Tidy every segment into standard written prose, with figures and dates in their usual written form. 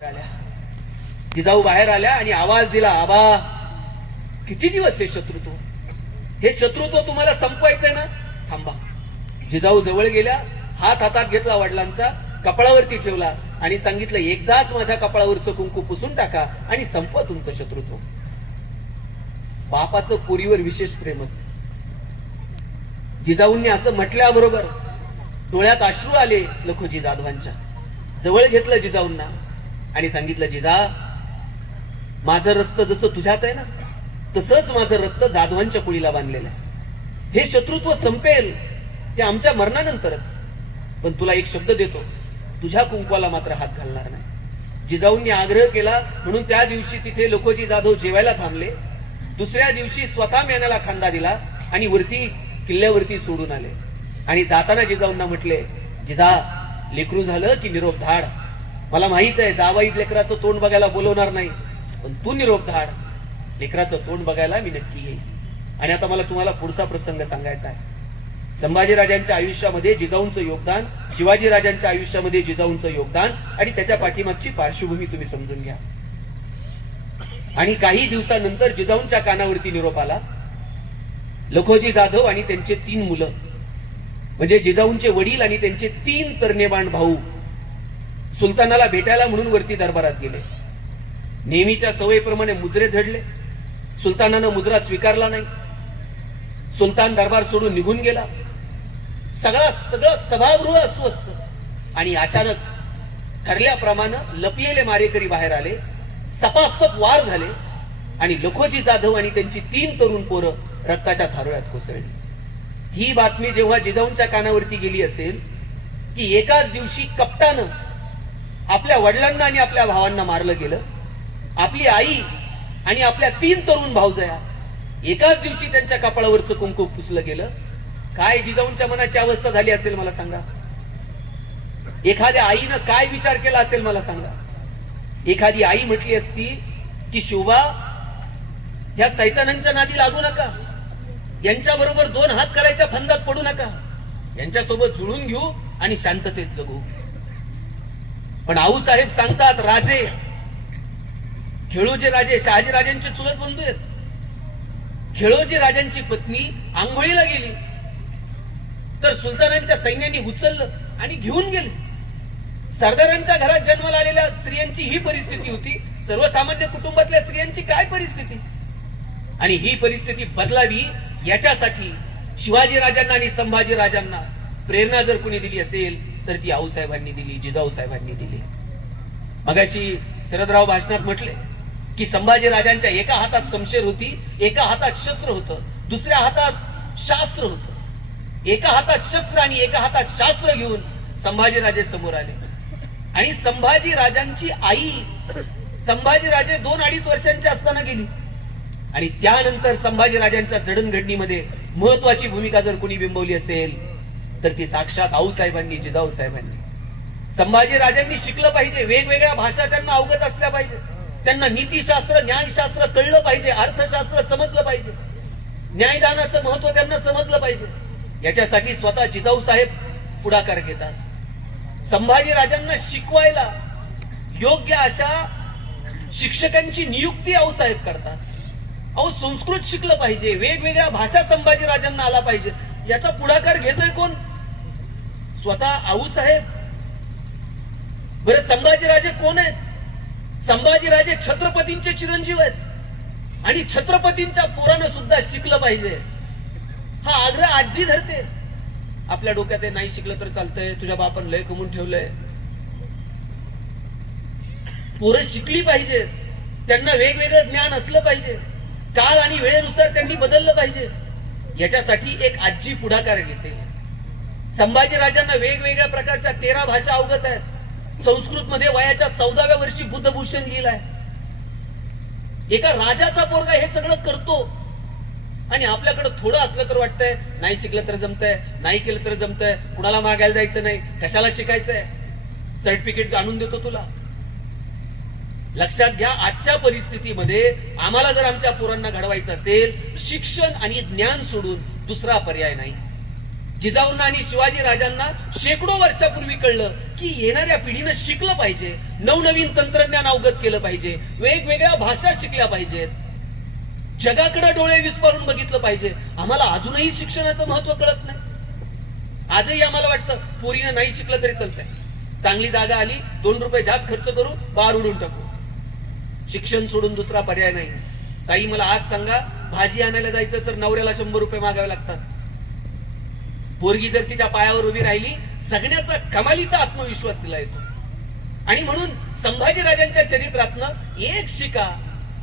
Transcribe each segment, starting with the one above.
जिजाऊ बाहेर आल्या आणि आवाज दिला, आबा किती दिवस हे शत्रुत्व तुम्हाला संपवायचंय ना, थांबा. जिजाऊ जवळ गेल्या, हात हातात घेतला वडिलांचा, कपाळावरती ठेवला आणि सांगितलं, एकदाच माझ्या कपाळावरचं कुंकू पुसून टाका आणि संपवा तुमचं शत्रुत्व. बापाचं पोरीवर विशेष प्रेम असतं. जिजाऊंनी असं म्हटल्याबरोबर डोळ्यात अश्रू आले लखोजी जाधवांच्या. जवळ घेतलं जिजाऊंना आणि सांगितलं, जिजा माझं रक्त जसं तुझ्यात आहे ना, तसंच माझं रक्त जाधवांच्या कुळीला बांधलेलं आहे. हे शत्रुत्व संपेल ते आमच्या मरणानंतरच, पण तुला एक शब्द देतो, तुझ्या कुंकवाला मात्र हात घालणार नाही. जिजाऊंनी आग्रह केला म्हणून त्या दिवशी तिथे लखोजी जाधव जेवायला थांबले. दुसऱ्या दिवशी स्वतः मेनाला खांदा दिला आणि वरती किल्ल्यावरती सोडून आले. आणि जाताना जिजाऊंना म्हटले, जिजा लेकरू झालं की निरोप धाड. मला माहित आहे जावाईत लेकराचं तोंड बघायला बोलवणार नाही, पण तू निरोप धाड. लेकराचं तोंड बघायला मी नक्की येईल. आणि आता मला तुम्हाला पुढचा प्रसंग सांगायचा आहे. संभाजीराजांच्या आयुष्यामध्ये जिजाऊंचं योगदान, शिवाजीराजांच्या आयुष्यामध्ये जिजाऊंचं योगदान आणि त्याच्या पाठीमागची पार्श्वभूमी तुम्ही समजून घ्या. आणि काही दिवसानंतर जिजाऊंच्या कानावरती निरोप आला. लखोजी जाधव आणि त्यांचे 3 मुलं, म्हणजे जिजाऊंचे वडील आणि त्यांचे 3 तरनेबाण भाऊ सुलतानाला भेटायला म्हणून वरती दरबारात गेले. नेहमीच्या सवयीप्रमाणे मुजरे झडले. सुलतानानं मुजरा स्वीकारला नाही. सुलतान दरबार सोडून निघून गेला. सगळं सभागृह अस्वस्थ. आणि अचानक ठरल्याप्रमाणे लपलेले मारेकरी बाहेर आले. सपासप वार झाले आणि लखोजी जाधव आणि त्यांची 3 तरुण पोरं रक्ताच्या थारोळ्यात कोसळली. ही बातमी जेव्हा जिजाऊंच्या कानावरती गेली असेल की एकाच दिवशी कपटानं आपल्या वडिलांना आणि आपल्या भावांना मारलं गेलं, आपली आई आणि आपल्या 3 तरुण भावजया एकाच दिवशी त्यांच्या कपाळावरचं कुंकू पुसलं गेलं, काय जिजाऊंच्या मनाची अवस्था झाली असेल मला सांगा. एखाद्या आईनं काय विचार केला असेल मला सांगा. एखादी आई म्हटली असती की शोभा, ह्या सैतानांच्या नादी लागू नका, यांच्या बरोबर 2 हात करायच्या फंदात पडू नका, यांच्यासोबत जुळून घेऊ आणि शांततेत जगू. पण आऊसाहेब सांगतात, राजे खेळोजी राजे शहाजी राजांचे चुलत बंधू आहेत. खेळोजी राजांची पत्नी आंघोळीला गेली तर सुलतानांच्या सैन्याने उचललं आणि घेऊन गेले. सरदारांच्या घरात जन्माला आलेल्या स्त्रियांची ही परिस्थिती होती. सर्वसामान्य कुटुंबातल्या स्त्रियांची काय परिस्थिती. आणि ही परिस्थिती बदलावी याच्यासाठी शिवाजी राजांना आणि संभाजी राजांना प्रेरणा जर कोणी दिली असेल तर ती आऊसाहेबांनी दिली, जिजाऊ साहेबांनी दिली. मगाशी शरदराव भाषणात म्हटले की संभाजी राजांच्या एका हातात शमशेर होती, एका हातात शस्त्र होतं, दुसऱ्या हातात शास्त्र होतं. एका हातात शस्त्र आणि एका हातात शास्त्र घेऊन संभाजी राजे समोर आले. आणि संभाजी राजांची आई संभाजी राजे 2-2.5 वर्षांचे असताना गेली. आणि त्यानंतर संभाजी राजांच्या जडणघडणीमध्ये महत्वाची भूमिका जर कोणी बिंबवली असेल तर ती साक्षात आऊसाहेबांनी, जिजाऊ साहेबांनी. संभाजी राजांनी शिकलं पाहिजे, वेगवेगळ्या भाषा त्यांना अवगत असल्या पाहिजे, त्यांना नीतीशास्त्र न्यायशास्त्र कळलं पाहिजे, अर्थशास्त्र समजलं पाहिजे, न्यायदानाचं महत्व त्यांना समजलं पाहिजे. याच्यासाठी स्वतः जिजाऊ साहेब पुढाकार घेतात. संभाजी राजांना शिकवायला योग्य अशा शिक्षकांची नियुक्ती आऊसाहेब करतात. अहो, संस्कृत शिकलं पाहिजे, वेगवेगळ्या भाषा संभाजी राजांना आला पाहिजे. याचा पुढाकार घेतोय कोण? स्वतः आऊसाहेब. बरं, संभाजीराजे कोण आहेत? संभाजीराजे छत्रपतींचे चिरंजीव आहेत आणि छत्रपतींच्या पोरानं सुद्धा शिकलं पाहिजे हा आग्रह आजी धरते. आपल्या डोक्यात नाही शिकलं तर चालतंय, तुझ्या बापान लय कमवून ठेवलंय. पोरं शिकली पाहिजे, त्यांना वेगवेगळं ज्ञान असलं पाहिजे, काळ आणि वेळेनुसार त्यांनी बदललं पाहिजे. याच्यासाठी एक आजी पुढाकार घेते. संभाजी राजांना वेगवेगळ्या प्रकारच्या 13 भाषा अवगत आहेत. संस्कृत मध्ये वयाच्या 14व्या वर्षी बुद्धभूषण लिहिलाय. एका राजाचा पोरगा हे सगळं करतो आणि आपल्याकडे थोडं असलं तर वाटतंय नाही शिकलं तर जमतंय, नाही केलं तर जमतंय, कुणाला मागायला जायचं नाही, कशाला शिकायचंय, सर्टिफिकेट आणून देतो तुला. लक्षात घ्या, आजच्या परिस्थितीमध्ये आम्हाला जर आमच्या पोरांना घडवायचं असेल, शिक्षण आणि ज्ञान सोडून दुसरा पर्याय नाही. जिजाऊंना आणि शिवाजी राजांना शेकडो वर्षापूर्वी कळलं की येणाऱ्या पिढीनं शिकलं पाहिजे, नवनवीन तंत्रज्ञान अवगत केलं पाहिजे, वेगवेगळ्या भाषा शिकल्या पाहिजेत, जगाकडे डोळे विस्फारून बघितलं पाहिजे. आम्हाला अजूनही शिक्षणाचं महत्व कळत नाही. आजही आम्हाला वाटतं पोरीनं नाही शिकलं तरी चालतंय, चांगली जागा आली 2 रुपये जास्त खर्च करू, बार उडून टाकू. शिक्षण सोडून दुसरा पर्याय नाही. ताई मला आज सांगा, भाजी आणायला जायचं तर नवऱ्याला 100 रुपये मागावे लागतात. पोरगी जर तिच्या पायावर उभी राहिली, जगण्याचा कमालीचा आत्मविश्वास तिला येतो. आणि म्हणून संभाजीराजांच्या चरित्रातनं एक शिका,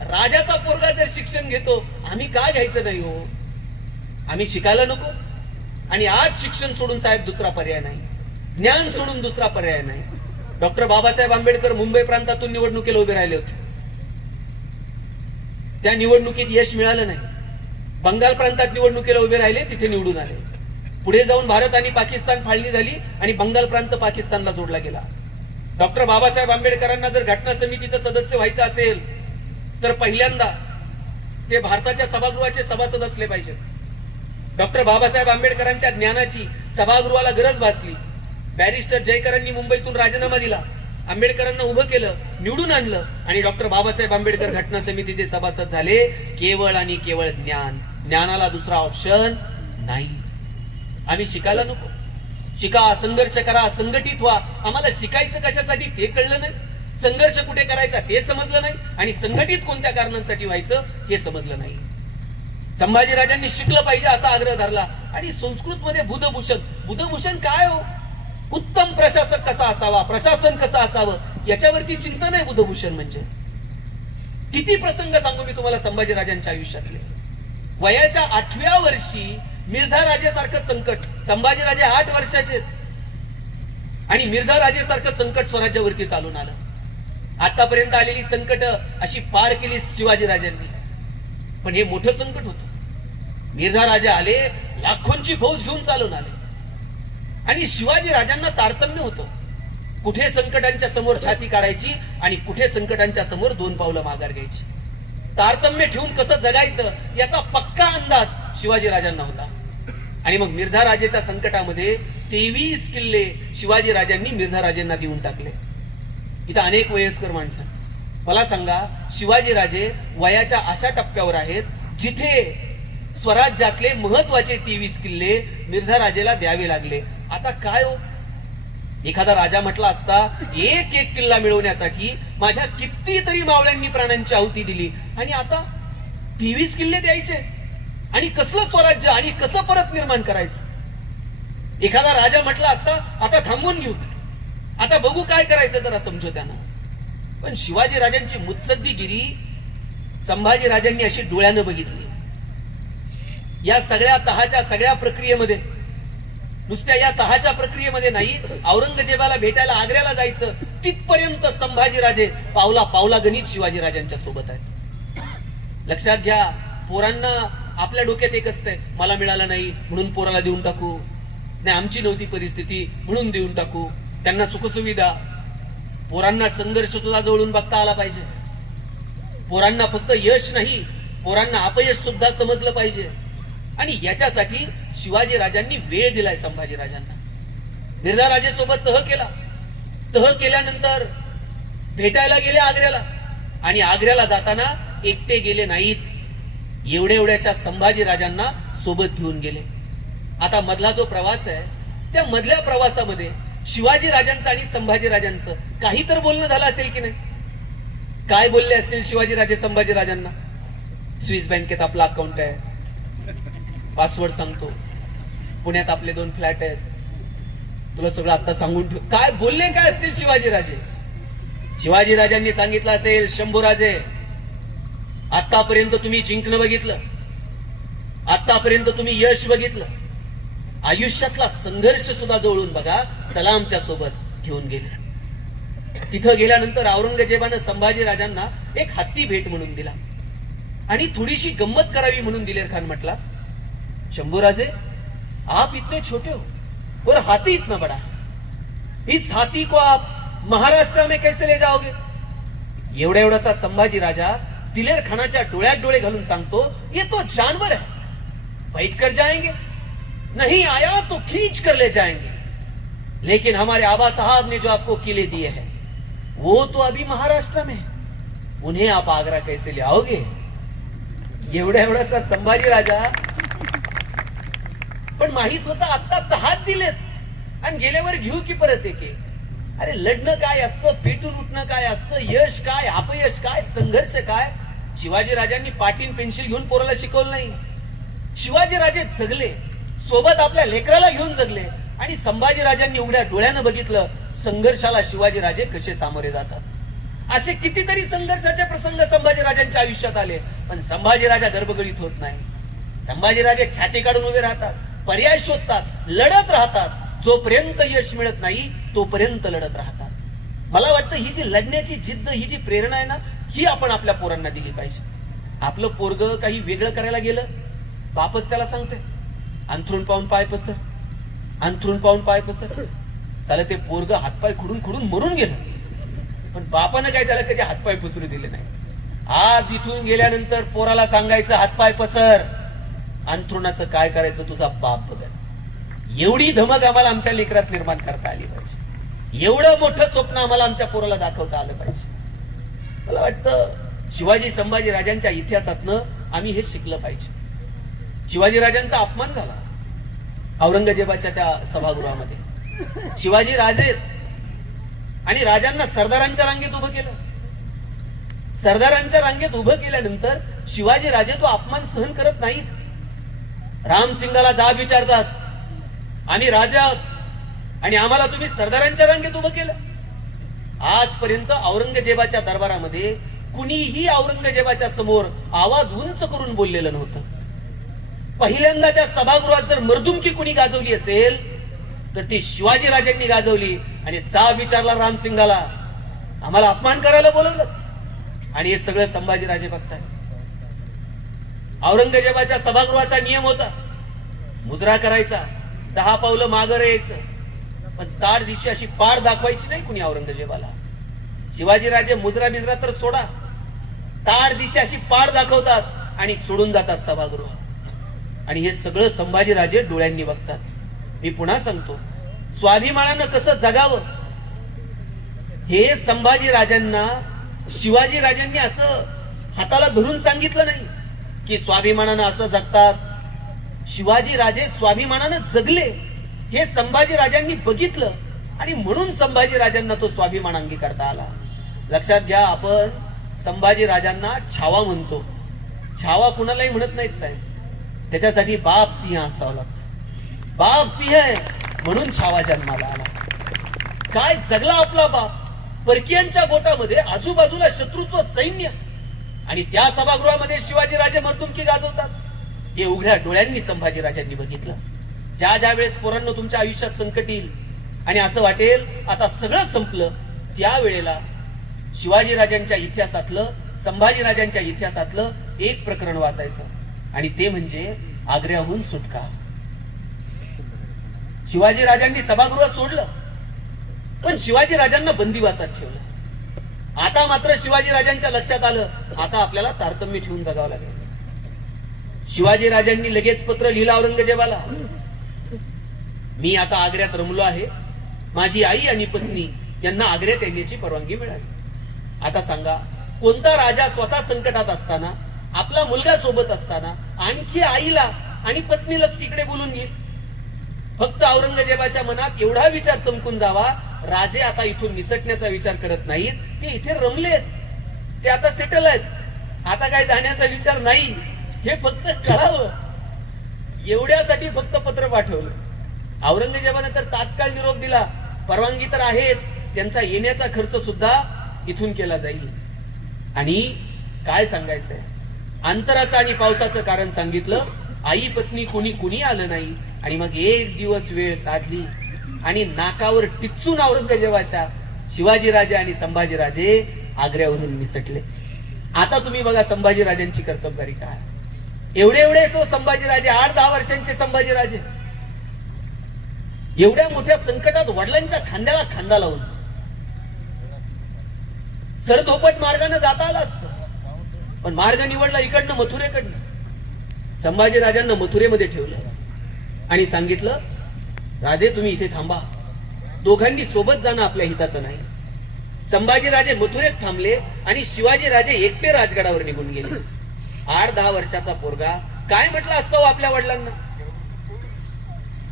राजाचा पोरगा जर शिक्षण घेतो, आम्ही का घ्यायचं नाही हो? आम्ही शिकायला नको? आणि आज शिक्षण सोडून साहेब दुसरा पर्याय नाही, ज्ञान सोडून दुसरा पर्याय नाही. डॉक्टर बाबासाहेब आंबेडकर मुंबई प्रांतातून निवडणुकीला उभे राहिले होते. त्या निवडणुकीत यश मिळालं नाही. बंगाल प्रांतात निवडणुकीला उभे राहिले, तिथे निवडून आले. पुढे जाऊन भारत आणि पाकिस्तान फाळणी झाली आणि बंगाल प्रांत पाकिस्तानला जोडला गेला. डॉक्टर बाबासाहेब आंबेडकरांना जर घटना समितीचं सदस्य व्हायचं असेल तर पहिल्यांदा ते भारताच्या सभागृहाचे सभासद असले पाहिजेत. डॉक्टर बाबासाहेब आंबेडकरांच्या ज्ञानाची सभागृहाला गरज भासली. बॅरिस्टर जयकरांनी मुंबईतून राजीनामा दिला, आंबेडकरांना उभं केलं, निवडून आणलं आणि डॉक्टर बाबासाहेब आंबेडकर घटना समितीचे सभासद झाले. केवळ आणि केवळ ज्ञान, ज्ञानाला दुसरा ऑप्शन नाही. आम्ही शिकायला नको? शिका, संघर्ष करा, संघटित व्हा. आम्हाला शिकायचं कशासाठी ते कळलं नाही, संघर्ष कुठे करायचा ते समजलं नाही, आणि संघटित कोणत्या कारणांसाठी व्हायचं हे समजलं नाही. संभाजीराजांनी शिकलं पाहिजे असा आग्रह धरला. आणि संस्कृत मध्ये बुधभूषण, बुधभूषण काय हो? उत्तम प्रशासक कसा असावा, प्रशासन कसं असावं, याच्यावरती चिंतन आहे बुधभूषण म्हणजे. किती प्रसंग सांगू मी तुम्हाला संभाजीराजांच्या आयुष्यातले. वयाच्या 8व्या वर्षी मिर्झा राजेसारखं संकट, संभाजीराजे 8 वर्षाचे आणि मिर्झा राजेसारखं संकट स्वराज्यावरती चालून आलं. आतापर्यंत आलेली संकट अशी पार केली शिवाजीराजांनी, पण हे मोठं संकट होतं. मिर्झा राजे आले, लाखोंची फौज घेऊन चालून आले आणि शिवाजी राजांना तारतम्य होतं, कुठे संकटांच्या समोर छाती काढायची आणि कुठे संकटांच्या समोर 2 पावलं माघार घ्यायची. तारतम्य ठेवून कसं जगायचं याचा पक्का अंदाज शिवाजी राजांना होता. आणि मग मिर्झा राजेच्या संकटामध्ये 23 किल्ले शिवाजी राजांनी मिर्झा राजेंना देऊन टाकले. इथं अनेक वयस्कर माणसं, मला सांगा, शिवाजी राजे वयाच्या अशा टप्प्यावर आहेत जिथे स्वराज्यातले महत्वाचे 23 किल्ले मिर्झा राजेला द्यावे लागले. आता काय हो, एखादा राजा म्हटला असता, एक एक किल्ला मिळवण्यासाठी माझ्या कितीतरी मावळ्यांनी प्राणांची आहुती दिली, आणि आता 23 किल्ले द्यायचे, आणि कसलं स्वराज्य आणि कसं परत निर्माण करायचं. एखादा राजा म्हटला असता, आता थांबून घेऊ, आता बघू काय करायचं जरा समझोत्यानं. पण शिवाजी राजांची मुत्सद्दीगिरी संभाजी राजांनी अशी डोळ्यानं बघितली. या सगळ्या तहाच्या सगळ्या प्रक्रियेमध्ये, नुसत्या या तहाच्या प्रक्रियेमध्ये नाही, औरंगजेबाला भेटायला आग्र्याला जायचं तिथपर्यंत संभाजीराजे पावला पावला गणित शिवाजी राजांच्या सोबत आहेत. लक्षात घ्या, पोरांना आपल्या डोक्यात एक असतंय, मला मिळालं नाही म्हणून पोराला देऊन टाकू, नाही आमची नव्हती परिस्थिती म्हणून देऊन टाकू. त्यांना सुखसुविधा, पोरांना संघर्ष सुद्धा जवळून बघता आला पाहिजे. पोरांना फक्त यश नाही, पोरांना अपयश सुद्धा समजलं पाहिजे. आणि याच्यासाठी शिवाजी राजांनी वेळ दिलाय संभाजी राजांना. मिर्झा राजेसोबत तह केला, तह केल्यानंतर भेटायला गेले आग्र्याला, आणि आग्र्याला जाताना एकटे गेले नाहीत, एवढ्याशा संभाजी राजांना सोबत घेऊन गेले. आता मधला जो प्रवास आहे, त्या मधल्या प्रवासामध्ये शिवाजी राजांचं आणि संभाजी राजांचं काही तर बोलणं झालं असेल की नाही? काय बोलले असतील शिवाजी राजे संभाजी राजांना? स्विस बँकेत आपला अकाउंट आहे, पासवर्ड सांगतो, पुण्यात आपले 2 फ्लॅट आहेत, तुला सगळं आता सांगून ठेव. काय बोलले काय असतील शिवाजी राजे? शिवाजी राजांनी सांगितलं असेल, शंभूराजे, आतापर्यंत तुम्ही जिंकणं बघितलं, आतापर्यंत तुम्ही यश बघितलं, आयुष्यातला संघर्ष सुद्धा जवळून बघा, चला आमच्या सोबत घेऊन गेले. तिथं गेल्यानंतर औरंगजेबानं संभाजी राजांना एक हत्ती भेट म्हणून दिला, आणि थोडीशी गंमत करावी म्हणून दिलेर खान म्हटला, शंभूराजे आप इतने छोटे हो और हाथी इतना बड़ा, इस हाथी को आप महाराष्ट्र में कैसे ले जाओगे? एवढासा संभाजी राजा दिलेर खानाच्या डोळ्यात डोळे घालून सांगतो, ये तो जानवर है, बैठ कर जाएंगे, नहीं आया तो खींच कर ले जाएंगे, लेकिन हमारे आबा साहब ने जो आपको किले दिए हैं वो तो अभी महाराष्ट्र में, उन्हें आप आगरा कैसे ले आओगे? एवढ्यासा संभाजी राजा पण माहित होता आता हात दिलेत आणि गेल्यावर घेऊ की परत एके. अरे लढणं काय असतं, पेटून उठणं काय असतं, यश काय, अपयश काय, संघर्ष काय. शिवाजी राजांनी पाटीन पेन्सिल घेऊन पोराला शिकवलं नाही. शिवाजी राजे जगले, सोबत आपल्या लेकराला घेऊन जगले, आणि संभाजी राजांनी उघड्या डोळ्यानं बघितलं संघर्षाला शिवाजी राजे कसे सामोरे जातात. असे कितीतरी संघर्षाचे प्रसंग संभाजी राजांच्या आयुष्यात आले, पण संभाजी राजा गर्भगडीत होत नाही. संभाजी राजे छाती काढून उभे राहतात, पर्याय शोधतात, लढत राहतात. जोपर्यंत यश मिळत नाही तोपर्यंत लढत राहतात. मला वाटतं ही जी लढण्याची जिद्द, ही जी प्रेरणा आहे ना, ही आपण आपल्या पोरांना दिली पाहिजे. आपलं पोरग काही वेगळं करायला गेलं, बापच त्याला सांगते अंथरूण पाहून पाय पसर, अंथरूण पाहून पाय पसर. त्याला ते पोरग हातपाय खुडून खुडून मरून गेलं, पण बापानं काय त्याला कधी हातपाय पसरू दिले नाही. आज इथून गेल्यानंतर पोराला सांगायचं हातपाय पसर, अंथरुणाचं काय करायचं तुझा बाप बदल. एवढी धमक आम्हाला आमच्या लेकरात निर्माण करता आली पाहिजे. एवढं मोठं स्वप्न आम्हाला आमच्या पोराला दाखवता आलं पाहिजे. मला वाटतं शिवाजी संभाजी राजांच्या इतिहासातनं आम्ही हे शिकलं पाहिजे. शिवाजी राजांचा अपमान झाला औरंगजेबाच्या त्या सभागृहामध्ये. शिवाजी राजे आणि राजांना सरदारांच्या रांगेत उभं केलं. सरदारांच्या रांगेत उभं केल्यानंतर शिवाजी राजे तो अपमान सहन करत नाहीत. रामसिंगाला जाब विचारतात, आम्ही राजा आहोत आणि आम्हाला तुम्ही सरदारांच्या रांगेत उभं केलं. आजपर्यंत औरंगजेबाच्या दरबारामध्ये कुणीही औरंगजेबाच्या समोर आवाज उंच करून बोललेलं नव्हतं. पहिल्यांदा त्या सभागृहात जर मर्दुमकी कुणी गाजवली असेल तर ती शिवाजी राजांनी गाजवली. आणि जाब विचारला रामसिंगाला, आम्हाला अपमान करायला बोलवलं. आणि हे सगळं संभाजीराजे बघताय. औरंगजेबाच्या सभागृहाचा नियम होता, मुजरा करायचा, 10 पावलं मागं यायचं, पण ताड दिवशी अशी पाड दाखवायची नाही कुणी औरंगजेबाला. शिवाजीराजे मुजरा बिजरा तर सोडा, ताड दिवशी अशी पाड दाखवतात आणि सोडून जातात सभागृह. आणि हे सगळं संभाजीराजे डोळ्यांनी बघतात. मी पुन्हा सांगतो, स्वाभिमानानं कसं जगावं हे संभाजी राजांना शिवाजी राजांनी असं हाताला धरून सांगितलं नाही की स्वाभिमानानं असं जगतात. शिवाजी राजे स्वाभिमानानं जगले हे संभाजी राजांनी बघितलं आणि म्हणून संभाजी राजांना तो स्वाभिमान अंगीकारता आला. लक्षात घ्या, आपण संभाजी राजांना छावा म्हणतो. छावा कुणालाही म्हणत नाहीत साहेब, त्याच्यासाठी बाप सिंह असावं लागतं. बाप सिंह आहे म्हणून छावा जन्माला आला. काय जगला आपला बाप, परकीयांच्या गोटामध्ये आजूबाजूला शत्रुत्व सैन्य, आणि त्या सभागृहामध्ये शिवाजी राजे मर्दुमकी गाजवतात. हे उघड्या डोळ्यांनी संभाजी राजांनी बघितलं. ज्या ज्या वेळेस पोरांना तुमच्या आयुष्यात संकट येईल आणि असं वाटेल आता सगळं संपलं, त्यावेळेला शिवाजी राजांच्या इतिहासातलं, संभाजी राजांच्या इतिहासातलं एक प्रकरण वाचायचं, आणि ते म्हणजे आग्र्याहून सुटका. शिवाजी राजांनी सभागृह सोडलं, पण शिवाजी राजांना बंदिवासात ठेवलं. आता मात्र शिवाजी राजांच्या लक्षात आलं, आता आपल्याला तारतम्य ठेवून जगावं लागेल. शिवाजी राजांनी लगेच पत्र लिहिलं औरंगजेबाला, मी आता आग्र्यात रमलो आहे, माझी आई आणि पत्नी यांना आग्र्यात येण्याची परवानगी मिळाली. आता सांगा, कोणता राजा स्वतः संकटात असताना, आपला मुलगा सोबत असताना आणखी आईला आणि पत्नीलाच तिकडे बोलून घेईल? फक्त औरंगजेबाच्या मनात एवढा विचार चमकून जावा, राजे आता इथून निसटण्याचा विचार करत नाहीत, ते इथे रमलेत, ते आता सेटल आहेत, आता काय जाण्याचा विचार नाही, हे फक्त कळावं एवढ्यासाठी फक्त पत्र पाठवलं. औरंगजेबाने तर तात्काळ निरोप दिला, परवानगी तर आहेच, त्यांचा येण्याचा खर्च सुद्धा इथून केला जाईल. आणि काय सांगायचंय, अंतराचं आणि पावसाचं कारण सांगितलं, आई पत्नी कुणी आलं नाही. आणि मग एक दिवस वेळ साधली आणि नाकावर टिचून औरंगजेबाच्या शिवाजीराजे आणि संभाजीराजे आग्र्यावरून निसटले. आता तुम्ही बघा संभाजीराजांची कर्तबगारी काय. एवढे तो संभाजीराजे, 8-10 वर्षांचे संभाजीराजे, एवढ्या मोठ्या संकटात वडिलांच्या खांद्याला खांदा लावून सरधोपट मार्गाने जाता आलं असतं, पण मार्ग निवडला इकडनं मथुरेकडनं. संभाजीराजांना मथुरेमध्ये ठेवलं. आणि सांगितलं, राजे तुम्ही इथे थांबा, दोघांनी सोबत जाणं आपल्या हिताचं नाही. संभाजीराजे मथुरेत थांबले आणि शिवाजीराजे एकटे राजगडावर निघून गेले. 8-10 वर्षाचा पोरगा काय म्हटलं असतं हो आपल्या वडिलांना,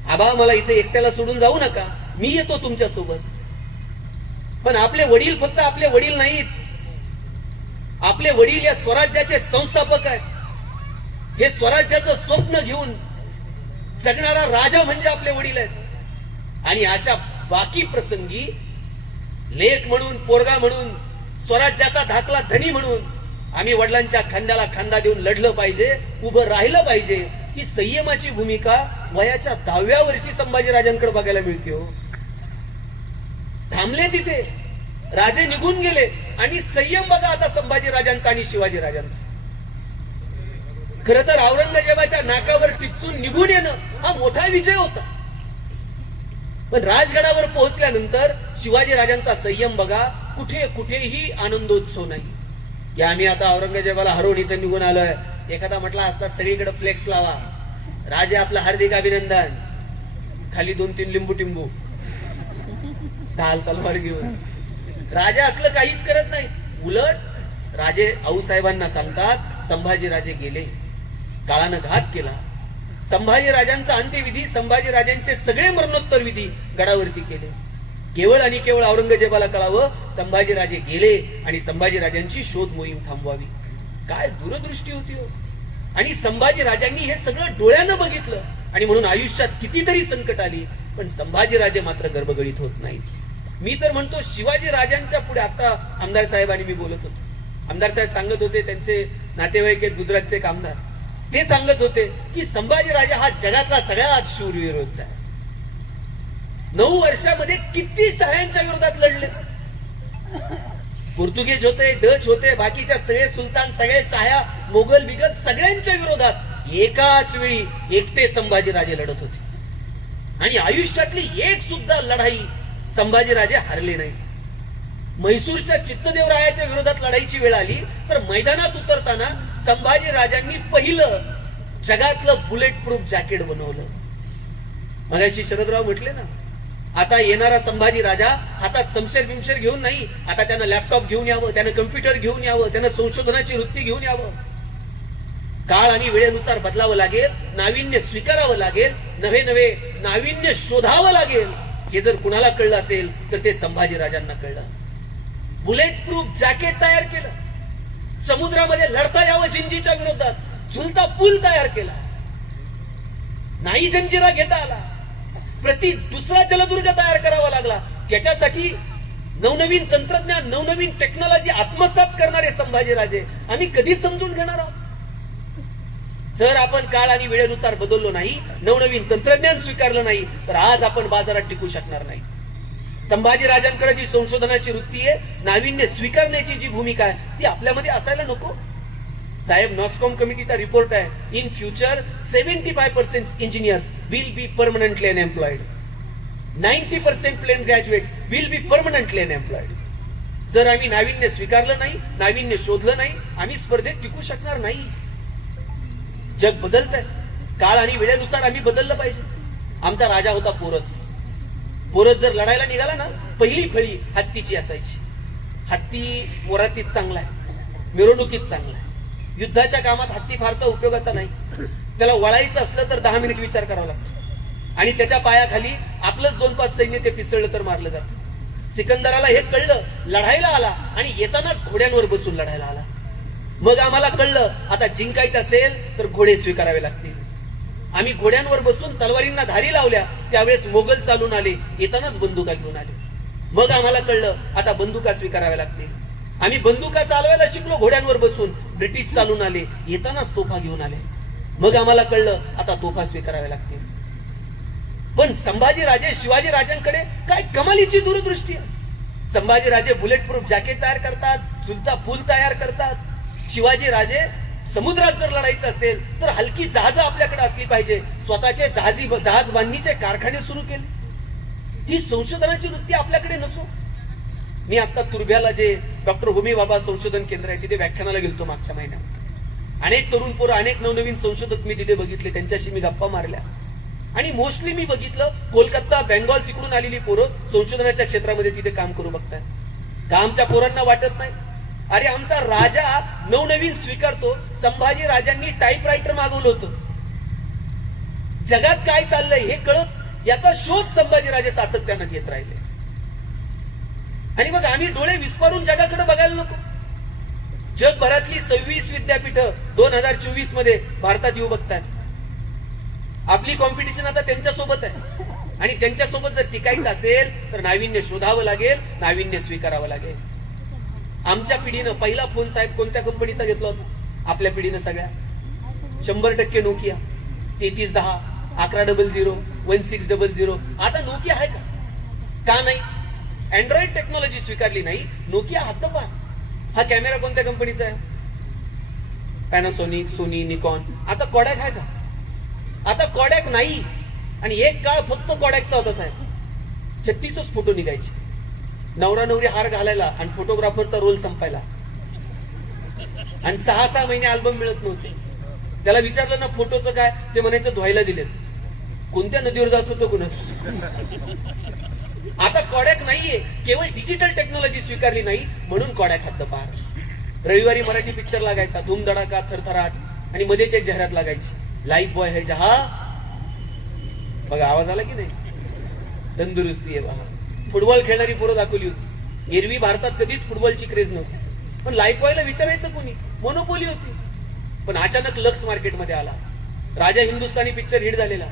आबा मला इथे एकट्याला सोडून जाऊ नका, मी येतो तुमच्या सोबत. पण आपले वडील फक्त आपले वडील नाहीत, आपले वडील या स्वराज्याचे संस्थापक आहेत. हे स्वराज्याचं स्वप्न घेऊन जगणारा राजा म्हणजे आपले वडील आहेत. आणि अशा बाकी प्रसंगी लेख म्हणून, पोरगा म्हणून, स्वराज्याचा धाकला धनी म्हणून आम्ही वडिलांच्या खांद्याला खांदा देऊन लढलं पाहिजे, उभं राहिलं पाहिजे. ही संयमाची भूमिका वयाच्या 10व्या वर्षी संभाजीराजांकडे बघायला मिळते हो. थांबले तिथे, राजे निघून गेले आणि संयम बघा आता संभाजीराजांचा आणि शिवाजीराजांचा. खर तर औरंगजेबाच्या नाकावर टिचून निघून येणं हा मोठा विजय होता. पण राजगडावर पोहोचल्यानंतर शिवाजीराजांचा संयम बघा, कुठे कुठेही आनंदोत्सव नाही की आम्ही आता औरंगजेबाला हरवून इथं निघून आलोय. एखादा म्हटला असता सगळीकडे फ्लेक्स लावा, राजे आपलं हार्दिक अभिनंदन, खाली 2-3 लिंबू टिंबू, ढाल तलवार घेऊन. राजा असलं काहीच करत नाही. उलट राजे आऊसाहेबांना सांगतात, संभाजीराजे गेले, काळानं घात केला. संभाजीराजांचा अंत्यविधी, संभाजीराजांचे सगळे मरणोत्तर विधी गडावरती केले. केवळ आणि केवळ औरंगजेबाला कळावं संभाजीराजे गेले आणि संभाजीराजांची शोध मोहीम थांबवावी. काय दूरदृष्टी होती हो. आणि संभाजीराजांनी हे सगळं डोळ्यानं बघितलं आणि म्हणून आयुष्यात कितीतरी संकट आली, पण संभाजीराजे मात्र गर्भगळीत होत नाहीत. मी तर म्हणतो शिवाजी राजांच्या पुढे, आता आमदार साहेब आणि मी बोलत होतो, आमदार साहेब सांगत होते, त्यांचे नातेवाईक आहेत गुजरातचे एक आमदार, ते सांगत होते की संभाजीराजे हा जगातला सगळ्यात शूरवीर होता. 9 वर्षामध्ये किती शाह्यांच्या विरोधात लढले. पोर्तुगीज होते, डच होते, बाकीच्या सगळे सुलतान, सगळे शाह्या, मोगल बिगल सगळ्यांच्या विरोधात एकाच वेळी एकटे संभाजीराजे लढत होते. आणि आयुष्यातली एक सुद्धा लढाई संभाजीराजे हरले नाही. म्हैसूरच्या चित्तदेवरायाच्या विरोधात लढाईची वेळ आली तर मैदानात उतरताना संभाजीराजांनी पहिलं जगातलं बुलेट प्रूफ जॅकेट बनवलं. मगाशी शरदराव म्हटले ना, आता येणारा संभाजी राजा हातात समशेर बिमशेर घेऊन नाही, आता त्यानं लॅपटॉप घेऊन यावं, त्यानं कम्प्युटर घेऊन यावं, त्यानं संशोधनाची वृत्ती घेऊन यावं. काळ आणि वेळेनुसार बदलावं लागेल, नाविन्य स्वीकारावं लागेल, नवे नवे नाविन्य शोधावं लागेल. हे जर कुणाला कळलं असेल तर ते संभाजीराजांना कळलं. बुलेट प्रूफ जॅकेट तयार केलं, समुद्रामध्ये लढता यावं जिंजीच्या विरोधात, झुलता पूल तयार केला, नाही जंजिरा घेता आला, प्रति दुसरा जलदुर्ग तयार करावा लागला. त्याच्यासाठी नवनवीन तंत्रज्ञान, नवनवीन टेक्नॉलॉजी आत्मसात करणारे संभाजीराजे आम्ही कधी समजून घेणार आहोत. जर आपण काळ आणि वेळेनुसार बदललो नाही, नवनवीन तंत्रज्ञान स्वीकारलं नाही, तर आज आपण बाजारात टिकू शकणार नाही. संभाजीराजांकडे जी संशोधनाची वृत्ती आहे, नाविन्य स्वीकारण्याची जी भूमिका आहे, ती आपल्यामध्ये असायला नको. साहेब, नॉस्कॉम कमिटीचा रिपोर्ट आहे, in future 75% engineers will be permanently unemployed, 90% plain graduates will be permanently unemployed. जर आम्ही नाविन्य स्वीकारलं नाही, नाविन्य शोधलं नाही, आम्ही स्पर्धेत टिकू शकणार नाही. जग बदलत आहे, काळ आणि वेळेनुसार आम्ही बदललं पाहिजे. आमचा राजा होता पोरस. पोरस जर लढायला निघाला ना, पहिली फळी हत्तीची असायची. हत्ती वरातीत चांगला आहे, मिरवणुकीत चांगला आहे, युद्धाच्या कामात हत्ती फारसा उपयोगाचा नाही. त्याला वळायचं असलं तर 10 मिनिट विचार करावा लागतो आणि त्याच्या पायाखाली आपलंच 2-5 सैन्य ते पिसळलं तर मारलं जातं. सिकंदराला हे कळलं, लढायला आला आणि येतानाच घोड्यांवर बसून लढायला आला. मग आम्हाला कळलं, आता जिंकायचं असेल तर घोडे स्वीकारावे लागतील. आम्ही घोड्यांवर बसून तलवारींना धारी लावल्या, त्यावेळेस मोगल चालून आले, येतानाच बंदुका घेऊन आले. मग आम्हाला कळलं, आता बंदुका स्वीकाराव्या लागतील. आम्ही बंदुका चालवायला शिकलो घोड्यांवर बसून, ब्रिटिश चालून आले, येतानाच तोफा घेऊन आले. मग आम्हाला कळलं, आता तोफा स्वीकाराव्या लागतील. पण संभाजीराजे, शिवाजीराजांकडे काय कमालीची दूरदृष्टी आहे. संभाजीराजे बुलेट प्रूफ जॅकेट तयार करतात, झुलता पूल तयार करतात. शिवाजीराजे समुद्रात जर लढायचं असेल तर हलकी जहाजं आपल्याकडे असली पाहिजे, स्वतःचे जहाज बांधणीचे कारखाने सुरू केले. ही संशोधनाची वृत्ती आपल्याकडे नसो. मी आता तुर्भ्याला जे डॉक्टर होमी बाबा संशोधन केंद्र आहे, तिथे व्याख्यानाला गेलतो मागच्या महिन्यात. अनेक तरुण पोरं, अनेक नवनवीन संशोधक मी तिथे बघितले, त्यांच्याशी मी गप्पा मारल्या. आणि मोस्टली मी बघितलं कोलकाता बेंगॉल तिकडून आलेली पोरं संशोधनाच्या क्षेत्रामध्ये तिथे काम करू बघताय का आमच्या पोरांना वाटत नाही अरे आमचा राजा नवनवीन स्वीकारतो संभाजी राजांनी टाईपरायटर मागवलं होतं जगात काय चाललंय हे कळत याचा शोध संभाजीराजे सातत्यानं घेत राहिले आणि मग आम्ही डोळे विस्पारून जगाकडे बघायला नको जगभरातली 26 विद्यापीठ 2024 मध्ये भारतात येऊ बघतात आपली कॉम्पिटिशन आता त्यांच्या सोबत आहे आणि त्यांच्या सोबत जर टिकायचं असेल तर नाविन्य शोधावं लागेल नाविन्य स्वीकारावं लागेल आमच्या पिढीनं पहिला फोन साहेब कोणत्या कंपनीचा घेतला होता आपल्या पिढीनं सगळ्या 100% नोकिया 3310 1100 1600 आता नोकिया आहे का नाही अँड्रॉइड टेक्नॉलॉजी स्वीकारली नाही नोकिया हद्दपार हा कॅमेरा कोणत्या कंपनीचा आहे पॅनासोनिक सोनी निकॉन आता कॉडॅक आहे का आता कॉडॅक नाही आणि एक काळ फक्त कॉडॅकचा होता साहेब 36 फोटो निघायचे नवरा नवरी हार घालायला आणि फोटोग्राफरचा रोल संपायला आणि 6 महिने अल्बम मिळत नव्हते त्याला विचारलं ना फोटोचं काय ते म्हणायचं धुवायला दिलेत कोणत्या नदीवर जात होतं कुणास आता कॉडॅक नाहीये केवळ डिजिटल टेक्नॉलॉजी स्वीकारली नाही म्हणून कॉडॅक हद्दपार रविवारी मराठी पिक्चर लागायचा धूमधडाका थरथराट आणि मध्येच एक जाहिरात लागायची लाईफ बॉय है जहा बघा आवाज आला की नाही तंदुरुस्ती आहे बघा फुटबॉल खेळणारी पोरं दाखवली होती एरवी भारतात कधीच फुटबॉलची क्रेज नव्हती पण लाईफ बॉयला विचारायचं कोणी मोनोपोली होती पण अचानक लक्स मार्केटमध्ये आला राजा हिंदुस्थानी पिक्चर हिट झालेला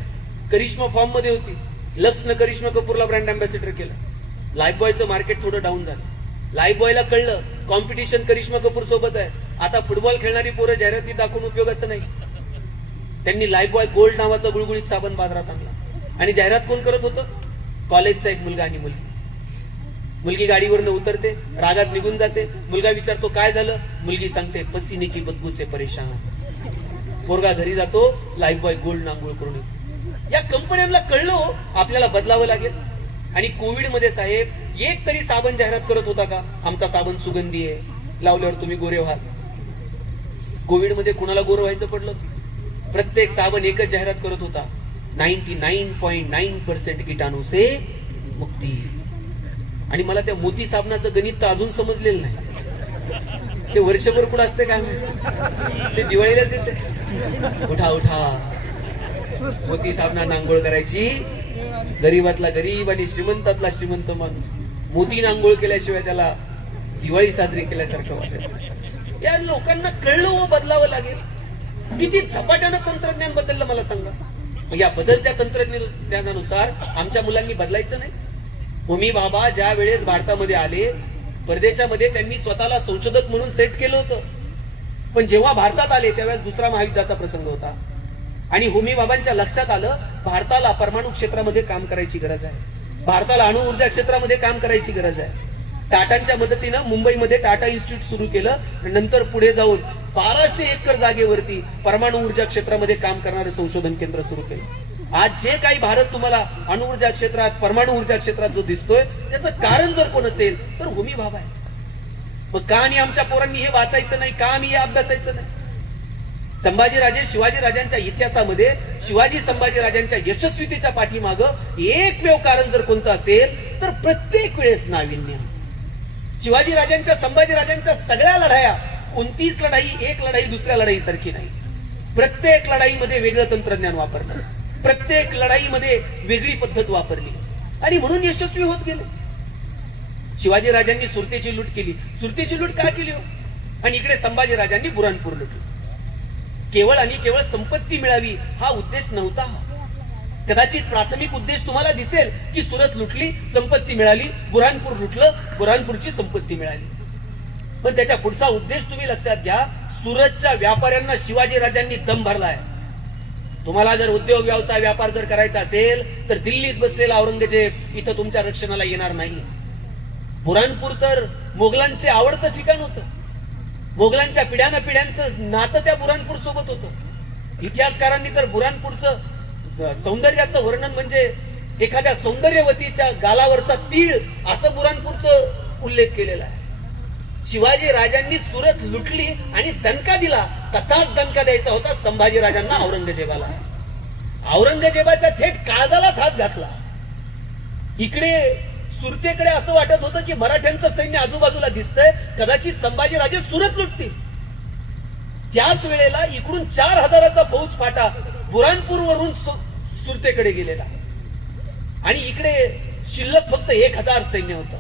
करिश्मा फॉर्म मध्ये होती लक्सनं करिश्मा कपूरला ब्रँड अँबॅसेडर केलं लाईफ बॉयचं मार्केट थोडं डाऊन झालं लाईफ बॉयला कळलं कॉम्पिटिशन करिश्मा कपूर सोबत आहे आता फुटबॉल खेळणारी पोरं जाहिराती दाखवून उपयोगाचं नाही त्यांनी लाईफ बॉय गोल्ड नावाचा गुळगुळीत साबण बाजारात आणला आणि जाहिरात कोण करत होतं कॉलेजचा एक मुलगा आणि मुलगी गाडीवरनं उतरते रागात निघून जाते मुलगा विचारतो काय झालं मुलगी सांगते पसीने की बदबू से परेशान पोरगा घरी जातो लाईफ बॉय गोल्ड आंघोळ करून येतो या कंपन्यांना कळलं आपल्याला बदलावं लागेल आणि कोविड मध्ये साहेब एक तरी साबण जाहिरात करत होता का आमचा साबण सुगंधी आहे लावल्यावर तुम्ही गोरे व्हाल कोविड मध्ये कुणाला गोरं व्हायचं पडलं प्रत्येक साबण एकच जाहिरात करत होता 99.9% किटाणू से मुक्ती आणि मला त्या मोती साबणाचं गणित तर अजून समजलेलं नाही ते वर्षभर कुठं असते काय ते दिवाळीलाच येते उठा उठा मोती साबणानं आंघोळ करायची गरीबातला गरीब आणि श्रीमंतातला श्रीमंत माणूस मोतीनं आंघोळ केल्याशिवाय त्याला दिवाळी साजरी केल्यासारखं वाटत या लोकांना कळलं व बदलावं लागेल किती झपाट्यानं तंत्रज्ञान बदललं मला सांगा या बदलत्या तंत्रज्ञानानुसार आमच्या मुलांनी बदलायचं नाही होमी बाबा ज्या वेळेस भारतामध्ये आले परदेशामध्ये त्यांनी स्वतःला संशोधक म्हणून सेट केलं होतं पण जेव्हा भारतात आले त्यावेळेस दुसरा महायुद्धाचा प्रसंग होता आणि होमी बाबांच्या लक्षात आलं भारताला परमाणु क्षेत्रामध्ये काम करायची गरज आहे भारताला अणुऊर्जा क्षेत्रामध्ये काम करायची गरज आहे टाटांच्या मदतीनं मुंबईमध्ये टाटा इन्स्टिट्यूट सुरू केलं नंतर पुढे जाऊन 1200 एकर जागेवरती परमाणु ऊर्जा क्षेत्रामध्ये काम करणारे संशोधन केंद्र सुरू केलं आज जे काही भारत तुम्हाला अणुऊर्जा क्षेत्रात परमाणु ऊर्जा क्षेत्रात जो दिसतोय त्याचं कारण जर कोण असेल तर होमी बाबा आहे मग का आणि आमच्या पोरांनी हे वाचायचं नाही का आम्ही हे अभ्यासायचं नाही संभाजीराजे शिवाजीराजांच्या इतिहासामध्ये शिवाजी संभाजीराजांच्या यशस्वीतेच्या पाठीमागं एकमेव कारण जर कोणतं असेल तर प्रत्येक वेळेस नाविन्य शिवाजीराजांच्या संभाजीराजांच्या सगळ्या लढाया 29 लढाई एक लढाई दुसऱ्या लढाई सारखी नाही प्रत्येक लढाईमध्ये वेगळं तंत्रज्ञान वापरलं प्रत्येक लढाईमध्ये वेगळी पद्धत वापरली आणि म्हणून यशस्वी होत गेले शिवाजीराजांनी सुरतेची लूट केली सुरतेची लूट का केली आणि इकडे संभाजीराजांनी बुरानपूर लुटलं केवळ आणि केवळ संपत्ती मिळावी हा उद्देश नव्हता कदाचित प्राथमिक उद्देश तुम्हाला दिसेल की सुरत लुटली संपत्ती मिळाली बुरहानपूर लुटलं बुरहानपूरची संपत्ती मिळाली पण त्याच्या पुढचा उद्देश तुम्ही लक्षात घ्या सुरतच्या व्यापाऱ्यांना शिवाजी राजांनी दम भरलाय तुम्हाला जर उद्योग व्यवसाय व्यापार जर करायचा असेल तर दिल्लीत बसलेला औरंगजेब इथं तुमच्या रक्षणाला येणार नाही बुरहानपूर तर मोगलांचे आवडतं ठिकाण होतं मोगलांच्या पिढ्यांचं नातं त्या बुरहानपूर सोबत होतं इतिहासकारांनी तर बुरहानपूरचं सौंदर्याचं वर्णन म्हणजे एखाद्या सौंदर्यवतीच्या गालावरचा तीळ असं बुरहानपूरचं उल्लेख केलेला आहे शिवाजी राजांनी सुरत लुटली आणि दणका दिला तसाच दणका द्यायचा होता संभाजी राजांना औरंगजेबाला औरंगजेबाच्या थेट काळजालाच हात घातला. इकडे सुरतेकडे असं वाटत होतं की मराठ्यांचं सैन्य आजूबाजूला दिसतंय, कदाचित संभाजीराजे सुरत लुटतील. त्याच वेळेला इकडून 4000चा फौज फाटा बुरानपूर वरून सुरतेकडे गेलेला आणि इकडे शिल्लक फक्त 1000 सैन्य होतं.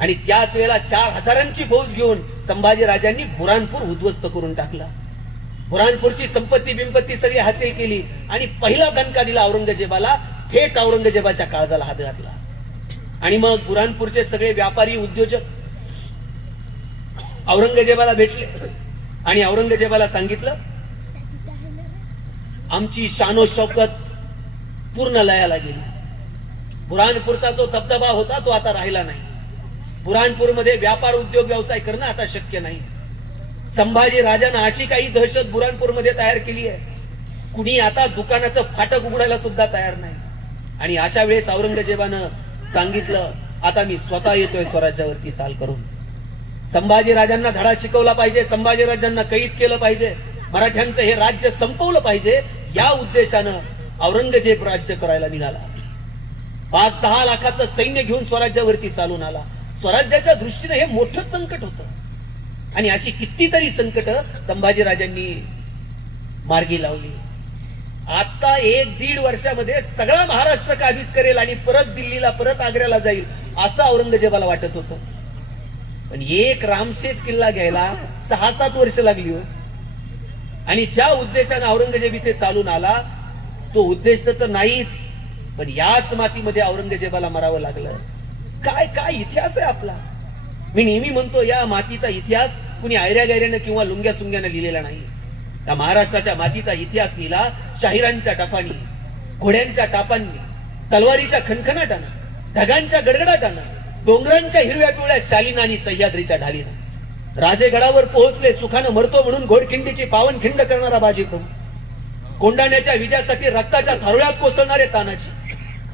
आणि त्याच वेळेला 4000ची फौज घेऊन संभाजीराजांनी बुरानपूर उद्ध्वस्त करून टाकला. बुरानपूरची संपत्ती बिंपत्ती सगळी हासिल केली आणि पहिला दणका दिला औरंगजेबाला. थेट औरंगजेबाच्या काळजाला हात घातला. आणि मग बुरानपूरचे सगळे व्यापारी उद्योजक औरंगजेबाला भेटले आणि औरंगजेबाला सांगितलं, आमची शानो शौकत पूर्ण लयाला गेली. बुरानपूरचा जो दबदबा होता तो आता राहिला नाही. बुरानपूरमध्ये व्यापार उद्योग व्यवसाय करणं आता शक्य नाही. संभाजी राजानं अशी काही दहशत बुरानपूरमध्ये तयार केली आहे, कुणी आता दुकानाचं फाटक उघडायला सुद्धा तयार नाही. आणि अशा वेळेस औरंगजेबानं सांगितलं, आता मी स्वतः येतोय स्वराज्यावरती चाल करून. संभाजी राजांना धडा शिकवला पाहिजे, संभाजी राजांना कैद केलं पाहिजे, मराठ्यांचं हे राज्य संपवलं पाहिजे. या उद्देशानं औरंगजेब राज्य करायला निघाला. 5-10 लाखाचं सैन्य घेऊन स्वराज्यावरती चालून आला. स्वराज्याच्या दृष्टीने हे मोठं संकट होतं आणि अशी कितीतरी संकट संभाजीराजांनी मार्गी लावली. आता 1-1.5 वर्षामध्ये सगळा महाराष्ट्र काबीज करेल आणि परत दिल्लीला, परत आग्र्याला जाईल असं औरंगजेबाला वाटत होतं. पण एक रामशेज किल्ला घ्यायला 6-7 वर्ष लागली हो. आणि ज्या उद्देशाने औरंगजेब इथे चालून आला तो उद्देश तर नाहीच, पण याच मातीमध्ये औरंगजेबाला मरावं लागलं. काय काय इतिहास आहे आपला. मी नेहमी म्हणतो, या मातीचा इतिहास कुणी आयऱ्या गैऱ्यानं किंवा लुंग्या सुंग्यानं लिहिलेला नाही. त्या महाराष्ट्राच्या मातीचा इतिहास लिहिला शाहिरांच्या टफानी, घोड्यांच्या टापांनी, तलवारीच्या खणखणाटानं, ढगांच्या गडगडाटानं, डोंगरांच्या हिरव्या पिवळ्या शालीनं आणि सह्याद्रीच्या ढालीनं. राजेगडावर पोहोचले सुखानं मरतो म्हणून घोडखिंडीची पावनखिंड करणारा बाजी प्रभू, कोंडाण्याच्या विजयासाठी रक्ताच्या थारोळ्यात कोसळणारे तानाजी,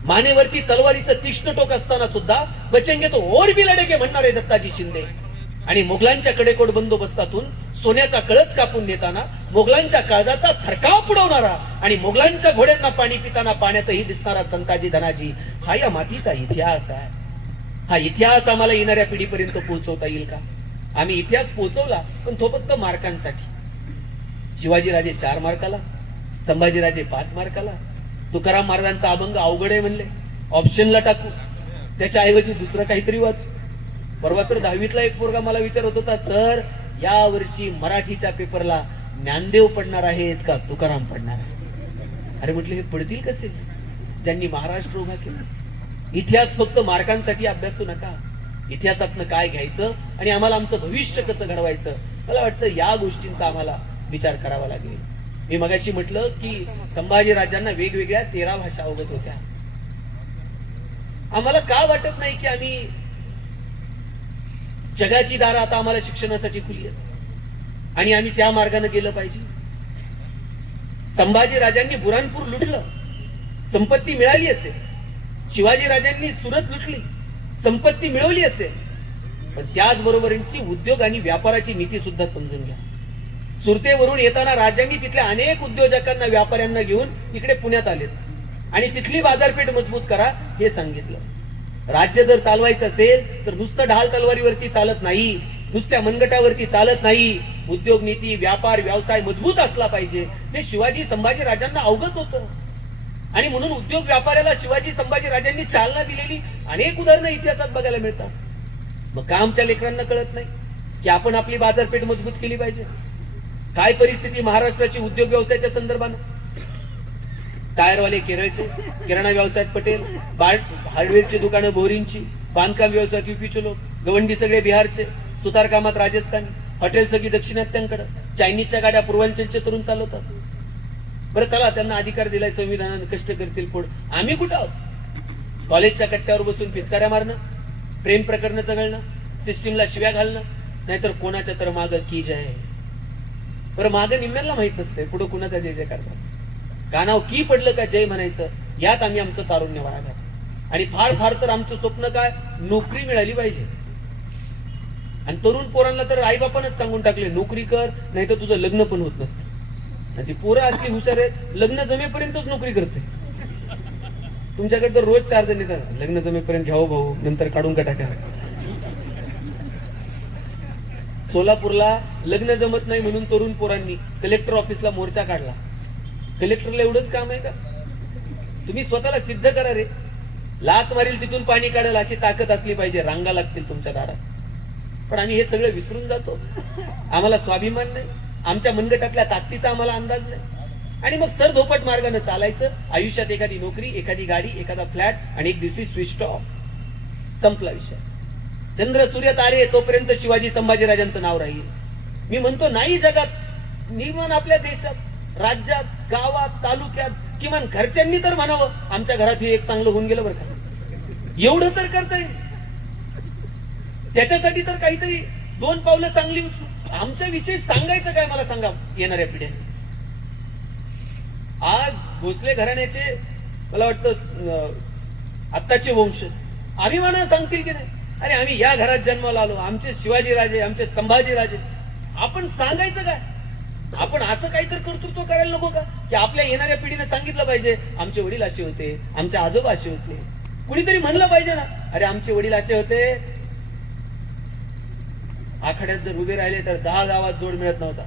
मानेवरती तलवारीचं तीक्ष्ण टोक असताना सुद्धा बचेंगे तो और भी लढेगे म्हणणारे दत्ताजी शिंदे, आणि मोगलांच्या कडेकोट बंदोबस्तातून सोन्याचा कळस कापून नेताना मोगलांच्या काळजाचा थरकाव उडवणारा आणि मोगलांच्या घोड्यांना पाणी पिताना पाण्यातही दिसणारा संताजी धनाजी. हा या मातीचा इतिहास आहे. हा इतिहास आम्हाला येणाऱ्या पिढीपर्यंत पोहोचवता येईल का? आम्ही इतिहास पोहोचवला, पण तो फक्त मार्कांसाठी. शिवाजीराजे 4 मार्काला, संभाजीराजे 5 मार्काला. तुकाराम महाराजांचा अभंग अवघड आहे म्हणले, ऑप्शनला टाकू, त्याच्या ऐवजी दुसरं काहीतरी वाच. परवा तर 10वीतला एक पोरगा मला विचारत होता, सर या वर्षी मराठीच्या पेपरला ज्ञानदेव पडणार आहेत का तुकाराम पडणार आहे? अरे म्हटलं, हे पडतील कसे ज्यांनी महाराष्ट्र उभा केला. इतिहास फक्त मार्कांसाठी अभ्यासू नका. इतिहासातनं काय घ्यायचं आणि आम्हाला आमचं भविष्य कसं घडवायचं, मला वाटतं या गोष्टींचा आम्हाला विचार करावा लागेल. मी मगाशी म्हटलं की संभाजी राजांना वेगवेगळ्या 13 भाषा अवगत होत्या. आम्हाला का वाटत नाही की आम्ही जगाची दारं आता आम्हाला शिक्षणासाठी खुली आहेत आणि आम्ही त्या मार्गाने गेलं पाहिजे? संभाजी राजांनी बुरानपूर लुटलं, संपत्ती मिळाली असेल. शिवाजी राजांनी सुरत लुटली, संपत्ती मिळवली असेल. पण त्याचबरोबरची उद्योग आणि व्यापाराची नीती सुद्धा समजून घ्या. सुरतेवरून येताना राजांनी तिथल्या अनेक उद्योजकांना, व्यापाऱ्यांना घेऊन इकडे पुण्यात आलेत आणि तिथली बाजारपेठ मजबूत करा हे सांगितलं. राज्य जर चालवायचं असेल तर नुसतं ढाल तलवारीवरती चालत नाही, नुसत्या मनगटावरती चालत नाही. उद्योग नीती, व्यापार, व्यवसाय मजबूत असला पाहिजे. हे शिवाजी संभाजी राजांना अवगत होतं आणि म्हणून उद्योग व्यापाऱ्याला शिवाजी संभाजी राजांनी चालना दिलेली अनेक उदाहरणं इतिहासात बघायला मिळतात. मग का आमच्या लेकरांना कळत नाही की आपण आपली बाजारपेठ मजबूत केली पाहिजे? काय परिस्थिती महाराष्ट्राची उद्योग व्यवसायाच्या संदर्भानं? टायरवाले केरळचे, किराणा व्यवसायात पटेल, हार्डवेअरची दुकानं बोरींची, बांधकाम व्यवसायात युपीचे लोक, गवंडी सगळे बिहारचे, सुतार कामात राजस्थानी, हॉटेल सगळी दक्षिणात्यांकडे, चायनीजच्या गाड्या पूर्वांचलचे तरुण चालवतात. बरं चला, त्यांना अधिकार दिलाय संविधानानं, कष्ट करतील पुढे. आम्ही कुठं आहोत? कॉलेजच्या कट्ट्यावर बसून पिचकाऱ्या मारणं, प्रेम प्रकरण चघळणं, सिस्टीमला शिव्या घालणं, नाहीतर कोणाच्या तर मागं की जय. बरं मागं निम्म्यांना माहित नसते पुढे कुणाचा जय जय करतात. कानाव की पडलं का जय म्हणायचं, यात आम्ही आमचं तारुण्य वाढवलं. आणि फार फार तर आमचं स्वप्न काय, नोकरी मिळाली पाहिजे. आणि तरुण पोरांना तर आईबापानच सांगून टाकले, नोकरी कर, नाही तर तुझं लग्न पण होत नसतं. ती पोरं असली हुशार आहेत, लग्न जमेपर्यंतच नोकरी करते. तुमच्याकडे तर रोज 4 जण येतात, लग्न जमेपर्यंत घ्यावं भाऊ, नंतर काढून का टाका. सोलापूरला लग्न जमत नाही म्हणून तरुण पोरांनी कलेक्टर ऑफिसला मोर्चा काढला. कलेक्टरला एवढंच काम आहे का? तुम्ही स्वतःला सिद्ध करा रे. लात मारील तिथून पाणी काढेल अशी ताकद असली पाहिजे. रांगा लागतील तुमच्या दारात. पण आम्ही हे सगळं विसरून जातो. आम्हाला स्वाभिमान नाही, आमच्या मनगटातल्या ताकदीचा आम्हाला अंदाज नाही, आणि मग सरधोपट मार्गाने चालायचं. आयुष्यात एखादी नोकरी, एखादी गाडी, एखादा फ्लॅट, आणि एक दिवशी स्विच ऑफ, संपला विषय. चंद्र सूर्य तारे तोपर्यंत शिवाजी संभाजीराजांचं नाव राहील. मी म्हणतो नाही जगात, निमान आपल्या देशात, राज्यात, गावात, तालुक्यात, किमान घरच्यांनी तर म्हणावं आमच्या घरात हे एक चांगलं होऊन गेलं बरं का. एवढं तर करता येईल. त्याच्यासाठी तर काहीतरी 2 पावलं चांगली उचलू. आमच्या विषयी सांगायचं काय मला सांगा येणाऱ्या पिढ्यांनी. आज भोसले घराण्याचे मला वाटतं आत्ताचे वंशज अभिमानाने सांगतील की नाही, अरे आम्ही या घरात जन्माला आलो, आमचे शिवाजी राजे, आमचे संभाजी राजे. आपण सांगायचं काय? आपण असं काहीतरी कर्तृत्व करायला नको का, की आपल्या येणाऱ्या पिढीने सांगितलं पाहिजे आमचे वडील असे होते, आमचे आजोबा असे होते. कुणीतरी म्हणलं पाहिजे ना, अरे आमचे वडील असे होते. आखाड्यात जर उभे राहिले तर 10 गावात जोड मिळत नव्हता.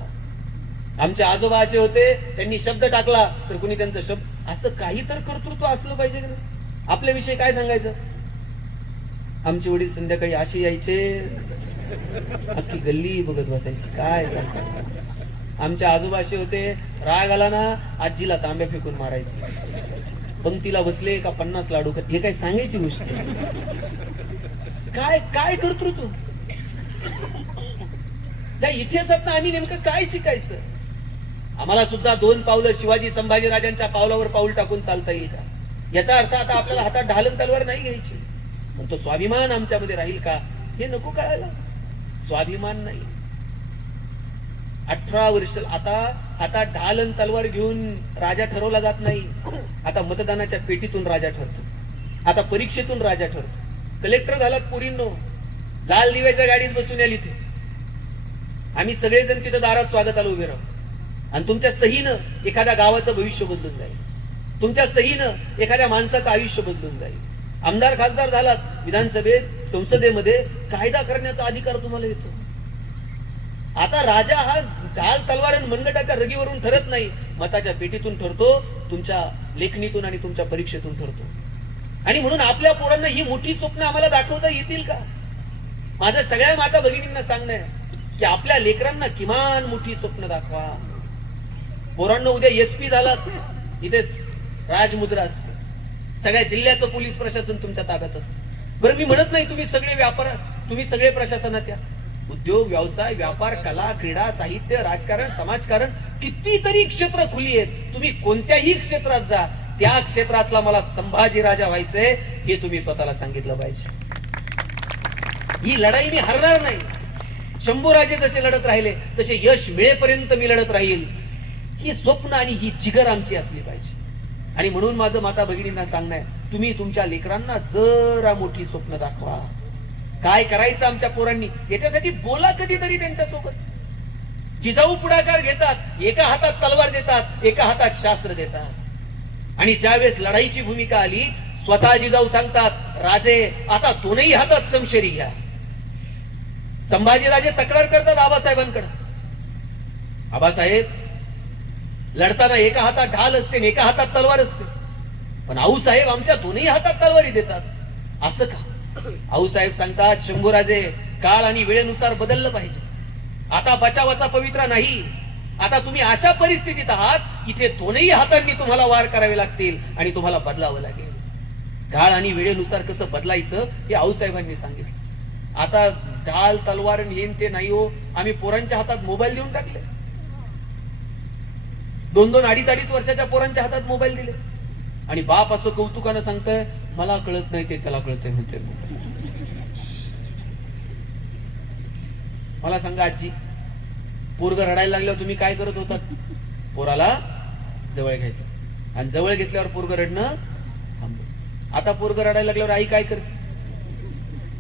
आमचे आजोबा असे होते, त्यांनी शब्द टाकला तर कुणी त्यांचा शब्द. असं काही तर कर्तृत्व असलं पाहिजे ना. आपल्याविषयी काय सांगायचं? आमचे वडील संध्याकाळी असे यायचे, अख्खी गल्ली बघत बसायची, काय सांगतात. आमचे आजोबा असे होते, राग आला ना आजीला तांब्या फेकून मारायची, पंक्तीला बसले का 50 लाडू. हे काय सांगायची गोष्ट? काय काय कर्तृत्व? त्या इतिहासात आम्ही नेमकं काय शिकायचं? आम्हाला सुद्धा 2 पावलं शिवाजी संभाजी राजांच्या पावलावर पाऊल टाकून चालता येईल का? याचा अर्थ आता आपल्याला हातात ढालन तलवार नाही घ्यायची, पण तो स्वाभिमान आमच्यामध्ये राहील का हे नको कळायला. स्वाभिमान नाही. 18 वर्ष आता ढालन तलवार घेऊन राजा ठरवला जात नाही. आता मतदानाच्या पेटीतून राजा ठरतो. आता परीक्षेतून राजा ठरतो. कलेक्टर झालात पोरींनो, लाल दिव्याच्या गाडीत बसून याल इथे. आम्ही सगळेजण तिथं दारात स्वागताला उभे राहू, आणि तुमच्या सहीनं एखाद्या गावाचं भविष्य बदलून जाईल. तुमच्या सहीनं एखाद्या माणसाचं आयुष्य बदलून जाईल. आमदार खासदार झालात, विधानसभेत संसदेमध्ये कायदा करण्याचा अधिकार तुम्हाला येतो. आता राजा हा ढाल तलवार आणि मनगटाच्या रगीवरून ठरत नाही, मताच्या पेटीतून ठरतो, तुमच्या लेखणीतून आणि तुमच्या परीक्षेतून ठरतो. आणि म्हणून आपल्या पोरांना ही मोठी स्वप्न आम्हाला दाखवता येतील का? माझं सगळ्या माता भगिनींना सांगणं आहे की आपल्या लेकरांना किमान मोठी स्वप्न दाखवा. पोरांना उद्या एसपी झालात, इथे राजमुद्रा असते, सगळ्या जिल्ह्याचं पोलीस प्रशासन तुमच्या ताब्यात असतं. बरं मी म्हणत नाही तुम्ही सगळे प्रशासनात या. उद्योग, व्यवसाय, व्यापार, कला, क्रीडा, साहित्य, राजकारण, समाजकारण, कितीतरी क्षेत्र खुली आहेत. तुम्ही कोणत्याही क्षेत्रात जा, त्या क्षेत्रातला मला संभाजी राजा व्हायचंय हे तुम्ही स्वतःला सांगितलं पाहिजे. ही लढाई मी हरणार नाही. शंभूराजे जसे लढत राहिले तसे यश मिळेपर्यंत मी लढत राहील. ही स्वप्न आणि ही जिगर आमची असली पाहिजे. आणि म्हणून माझं माता भगिनींना सांगणं आहे, तुम्ही तुमच्या लेकरांना जरा मोठी स्वप्न दाखवा. काय करायचं आमच्या पोरांनी याच्यासाठी बोला कधीतरी त्यांच्यासोबत. जिजाऊ पुढाकार घेतात, एका हातात तलवार देतात, एका हातात शास्त्र देतात. आणि ज्यावेळेस लढाईची भूमिका आली, स्वतः जिजाऊ सांगतात, राजे आता दोनही हातात समशेरी घ्या. संभाजीराजे तक्रार करतात आबासाहेबांकडे, आबासाहेब लढताना एका हातात ढाल असते आणि एका हातात तलवार असते, पण आऊसाहेब आमच्या दोन्ही हातात तलवारी देतात, असं का? आऊसाहेब सांगतात, शंभूराजे काळ आणि वेळेनुसार बदललं पाहिजे. आता बचावाचा पवित्रा नाही. आता तुम्ही अशा परिस्थितीत आहात इथे दोनही हातांनी तुम्हाला वार करावे लागतील आणि तुम्हाला बदलावं लागेल. काळ आणि वेळेनुसार कसं बदलायचं हे आऊसाहेबांनी सांगितलं. आता ढाल तलवार येईन ते नाही हो. आम्ही पोरांच्या हातात मोबाईल देऊन टाकले. 2-2, 2.5 वर्षाच्या पोरांच्या हातात मोबाईल दिले. आणि बाप असं कौतुकानं सांगतंय, मला कळत नाही ते त्याला कळतंय म्हणते. मला सांगा आजी, पोरग रडायला लागल्यावर तुम्ही काय करत होता? पोराला जवळ घ्यायचं आणि जवळ घेतल्यावर पोरग रडणं थांबलं. आता पोरग रडायला लागल्यावर आई काय करते?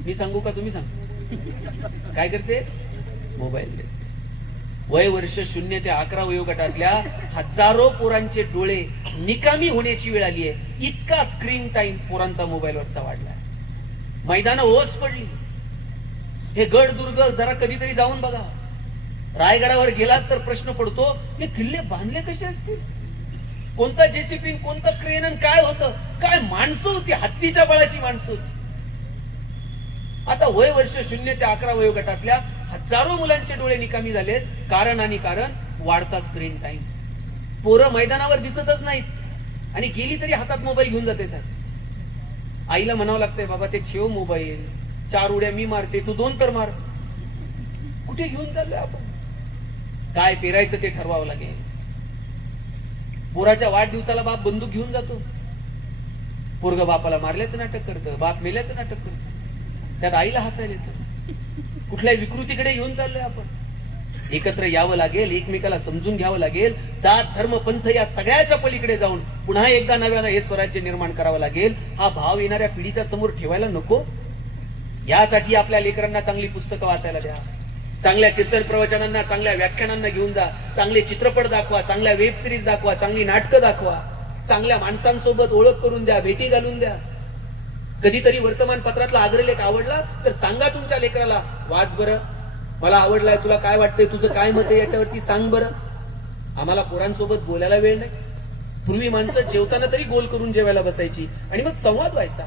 मी सांगू का तुम्ही सांगा? काय करते? मोबाईल देते. वय वर्ष 0 ते 11 वयोगटातल्या हजारो पोरांचे डोळे निकामी होण्याची वेळ आली आहे. इतका स्क्रीन टाइम पोरांचा मोबाईलवरचा वाढलाय. मैदानं ओस पडली. हे गड दुर्ग जरा कधीतरी जाऊन बघा. रायगडावर गेलात तर प्रश्न पडतो, हे किल्ले बांधले कसे असतील? कोणता जेसीपी, कोणतं क्रेन, आणि काय होतं? काय माणसं होती, हत्तीच्या बळाची माणसं होती. आता वय वर्ष 0 ते 11 वयोगटातल्या हजारो मुलांचे डोळे निकामी झालेत. कारण वाढता स्क्रीन टाइम. पोरं मैदानावर दिसतच नाहीत आणि गेली तरी हातात मोबाईल घेऊन जाते. आईला म्हणावं लागतंय, बाबा ते ठेव मोबाईल, 4 उड्या मी मारते, तू 2 तर मार. कुठे घेऊन चाललोय आपण? काय पेरायचं ते ठरवावं लागेल. पोराच्या वाढदिवसाला बाप बंदूक घेऊन जातो. पोरग बापाला मारल्याचं नाटक करतं, बाप मेल्याचं नाटक करतं. त्यात आईला हसायला येतं. कुठल्या विकृतीकडे घेऊन चाललोय आपण? एकत्र यावं लागेल, एकमेकाला समजून घ्यावं लागेल. जात धर्म पंथ या सगळ्याच्या पलीकडे जाऊन पुन्हा एकदा नव्यानं हे स्वराज्य निर्माण करावं लागेल. हा भाव येणाऱ्या पिढीच्या समोर ठेवायला नको. यासाठी आपल्या लेकरांना चांगली पुस्तकं वाचायला द्या, चांगल्या कीर्तन प्रवचनांना, चांगल्या व्याख्यानांना घेऊन जा, चांगले चित्रपट दाखवा, चांगल्या वेब सिरीज दाखवा, चांगली नाटकं दाखवा, चांगल्या माणसांसोबत ओळख करून द्या, भेटी घालून द्या. कधीतरी वर्तमानपत्रातला अग्रलेख आवडला तर सांगा तुमच्या लेकराला, वाच बरं, मला आवडलाय, तुला काय वाटतंय, तुझं काय मत आहे याच्यावरती सांग बरं. आम्हाला पोरांसोबत बोलायला वेळ नाही. पूर्वी माणसं जेवताना तरी गोल करून जेवायला बसायची आणि मग संवाद व्हायचा.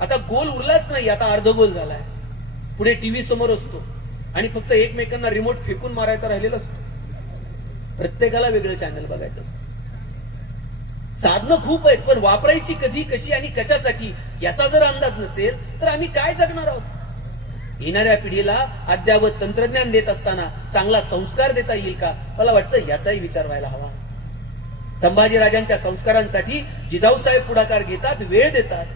आता गोल उरलाच नाही, आता अर्धगोल झालाय. पुढे टीव्ही समोर असतो आणि फक्त एकमेकांना रिमोट फेकून मारायचा राहिलेला असतो. प्रत्येकाला वेगळं चॅनल बघायचं असतं. साधनं खूप आहेत, पण वापरायची कधी, कशी आणि कशासाठी याचा जर अंदाज नसेल तर आम्ही काय जगणार आहोत? येणाऱ्या पिढीला अद्यावत तंत्रज्ञान देत असताना चांगला संस्कार देता येईल का? मला वाटतं याचाही विचार व्हायला हवा. संभाजीराजांच्या संस्कारांसाठी जिजाऊसाहेब पुढाकार घेतात, वेळ देतात.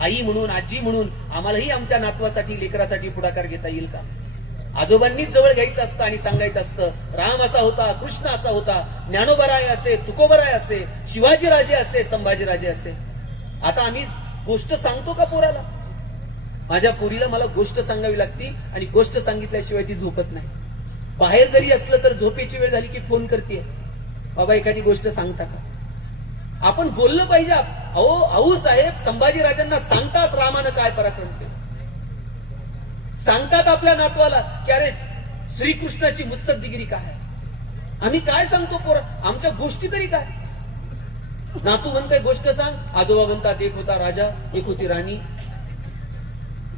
आई म्हणून, आजी म्हणून आम्हालाही आमच्या नातवासाठी, लेकरासाठी पुढाकार घेता येईल का? आजोबांनीच जवळ घ्यायचं असतं आणि सांगायचं असतं, राम असा होता, कृष्ण असा होता, ज्ञानोबराय असे, तुकोबराय असे, शिवाजीराजे असे, संभाजीराजे असे. आता आम्ही गोष्ट सांगतो का पोराला? माझ्या पोरीला मला गोष्ट सांगावी लागती आणि गोष्ट सांगितल्याशिवाय ती झोपत नाही. बाहेर जरी असलं तर झोपेची वेळ झाली की फोन करते, बाबा एखादी गोष्ट सांगता का? आपण बोललं पाहिजे. अहो साहेब, संभाजीराजांना सांगतात रामानं काय पराक्रम केलं, सांगतात आपल्या नातवाला की अरे श्रीकृष्णाची मुत्सद्दीगिरी काय. आम्ही काय सांगतो पोर? आमच्या गोष्टी तरी काय? नातू म्हणताय गोष्ट सांग, आजोबा म्हणतात एक होता राजा, एक होती राणी,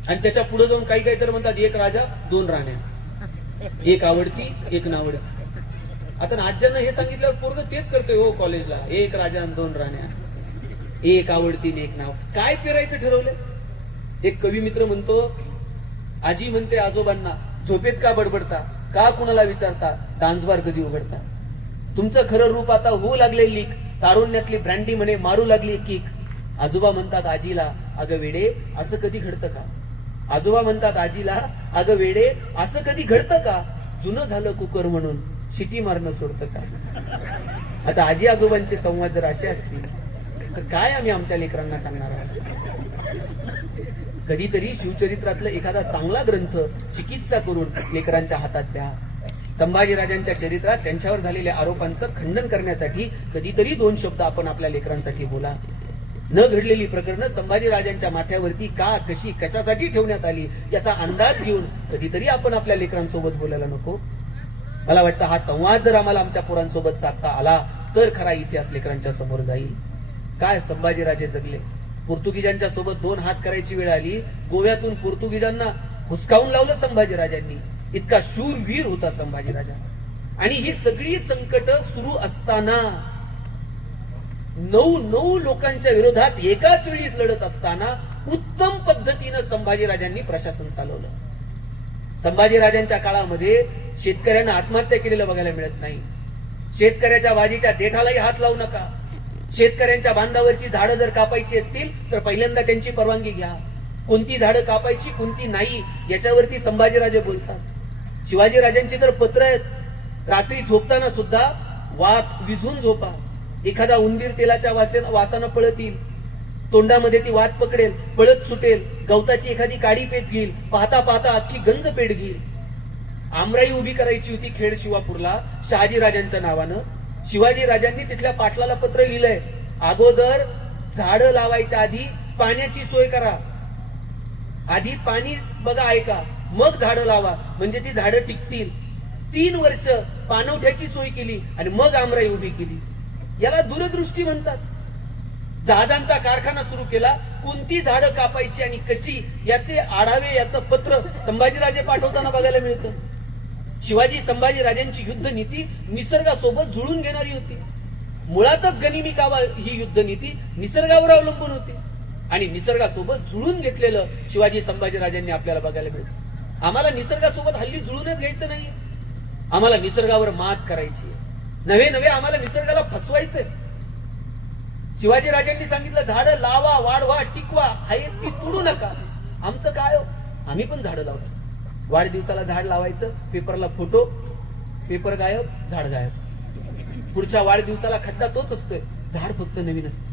आणि त्याच्या पुढे जाऊन काही तर म्हणतात एक राजा 2 राण्या, एक आवडती एक नावडती. आता आज्यांना हे सांगितल्यावर पोरग तेच करतोय. हो कॉलेजला, एक राजा आणि 2 राण्या, एक आवडती आणि एक नाव. काय पेरायचं ठरवलंय? एक कवी मित्र म्हणतो, आजी म्हणते आजोबांना, झोपेत का बडबडता, का कुणाला विचारता, डान्सबार कधी उघडता. तुमचं खरं रूप आता होऊ लागले लीक, तारुण्यातली ब्रँडी म्हणे मारू लागली किक. आजोबा म्हणतात आजीला, अगं वेडे असं कधी घडतं का? आजोबा म्हणतात आजीला, अगं वेडे असं कधी घडतं का? जुनं झालं कुकर म्हणून शिटी मारणं सोडतं का? आता आजी आजोबांचे संवाद जर असे असतील तर काय आम्ही आमच्या लेकरांना सांगणार आहोत? कधीतरी शिवचरित्रातलं एखादा चांगला ग्रंथ चिकित्सा करून लेकरांच्या हातात द्या. संभाजीराजांच्या चरित्रात त्यांच्यावर झालेल्या आरोपांचं खंडन करण्यासाठी कधीतरी 2 शब्द आपण आपल्या लेकरांसाठी बोला. न घडलेली प्रकरणं संभाजीराजांच्या माथ्यावरती का, कशी, कशासाठी ठेवण्यात आली याचा अंदाज घेऊन कधीतरी आपण आपल्या लेकरांसोबत बोलायला नको? मला वाटतं हा संवाद जर आम्हाला आमच्या पोरांसोबत साधता आला तर खरा इतिहास लेकरांच्या समोर जाईल. काय संभाजीराजे जगले, पोर्तुगीजांच्या सोबत 2 हात करायची वेळ आली, गोव्यातून पोर्तुगीजांना हुसकावून लावलं संभाजीराजांनी. इतका शूरवीर होता संभाजीराजा. आणि ही सगळी संकट सुरू असताना 9 लोकांच्या विरोधात एकाच वेळीच लढत असताना उत्तम पद्धतीनं संभाजीराजांनी प्रशासन चालवलं. संभाजीराजांच्या काळामध्ये शेतकऱ्यांना आत्महत्या केलेलं बघायला मिळत नाही. शेतकऱ्याच्या बाजीच्या देठालाही हात लावू नका. शेतकऱ्यांच्या बांधावरची झाडं जर कापायची असतील तर पहिल्यांदा त्यांची परवानगी घ्या. कोणती झाडं कापायची, कोणती नाही याच्यावरती संभाजीराजे बोलतात. शिवाजीराजांची तर पत्र आहेत, रात्री झोपताना सुद्धा वात विझून झोपा. एखादा उंदीर तेलाच्या वासानं पळत येईल, तोंडामध्ये ती वात पकडेल, पळत सुटेल. गवताची एखादी काडी पेट घेईल, पाहता पाहता अख्खी गंज पेट घेईल. आमराई उभी करायची होती खेड शिवापूरला शहाजी राजांच्या नावानं. शिवाजी राजांनी तिथल्या पाटलाला पत्र लिहिलंय, अगोदर झाडं लावायच्या आधी पाण्याची सोय करा, आधी पाणी बघा ऐका, मग झाडं लावा, म्हणजे ती झाडं टिकतील. 3 वर्ष पाणवठ्याची सोय केली आणि मग आमराई उभी केली. याला दूरदृष्टी म्हणतात. जहाजांचा कारखाना सुरू केला, कोणती झाडं कापायची आणि कशी याचे आढावे, याचं पत्र संभाजीराजे पाठवताना बघायला मिळतं. शिवाजी संभाजी राजांची युद्ध नीती निसर्गासोबत जुळून घेणारी होती. मुळातच गनिमी कावा ही युद्ध नीती निसर्गावर अवलंबून होती आणि निसर्गासोबत जुळून घेतलेलं शिवाजी संभाजी राजांनी आपल्याला बघायला मिळतं. आम्हाला निसर्गासोबत हल्ली जुळूनच घ्यायचं नाही, आम्हाला निसर्गावर मात करायची, नव्हे आम्हाला निसर्गाला फसवायचंय. शिवाजी राजांनी सांगितलं, झाडं लावा, वाढवा, टिकवा, आहे ती तोडू नका. आमचं काय हो, आम्ही पण झाडं लावतो. वाढदिवसाला झाड लावायचं, पेपरला फोटो, पेपर गायब, झाड गायब. पुढच्या वाढदिवसाला खड्डा तोच असतोय, झाड फक्त नवीन असतं.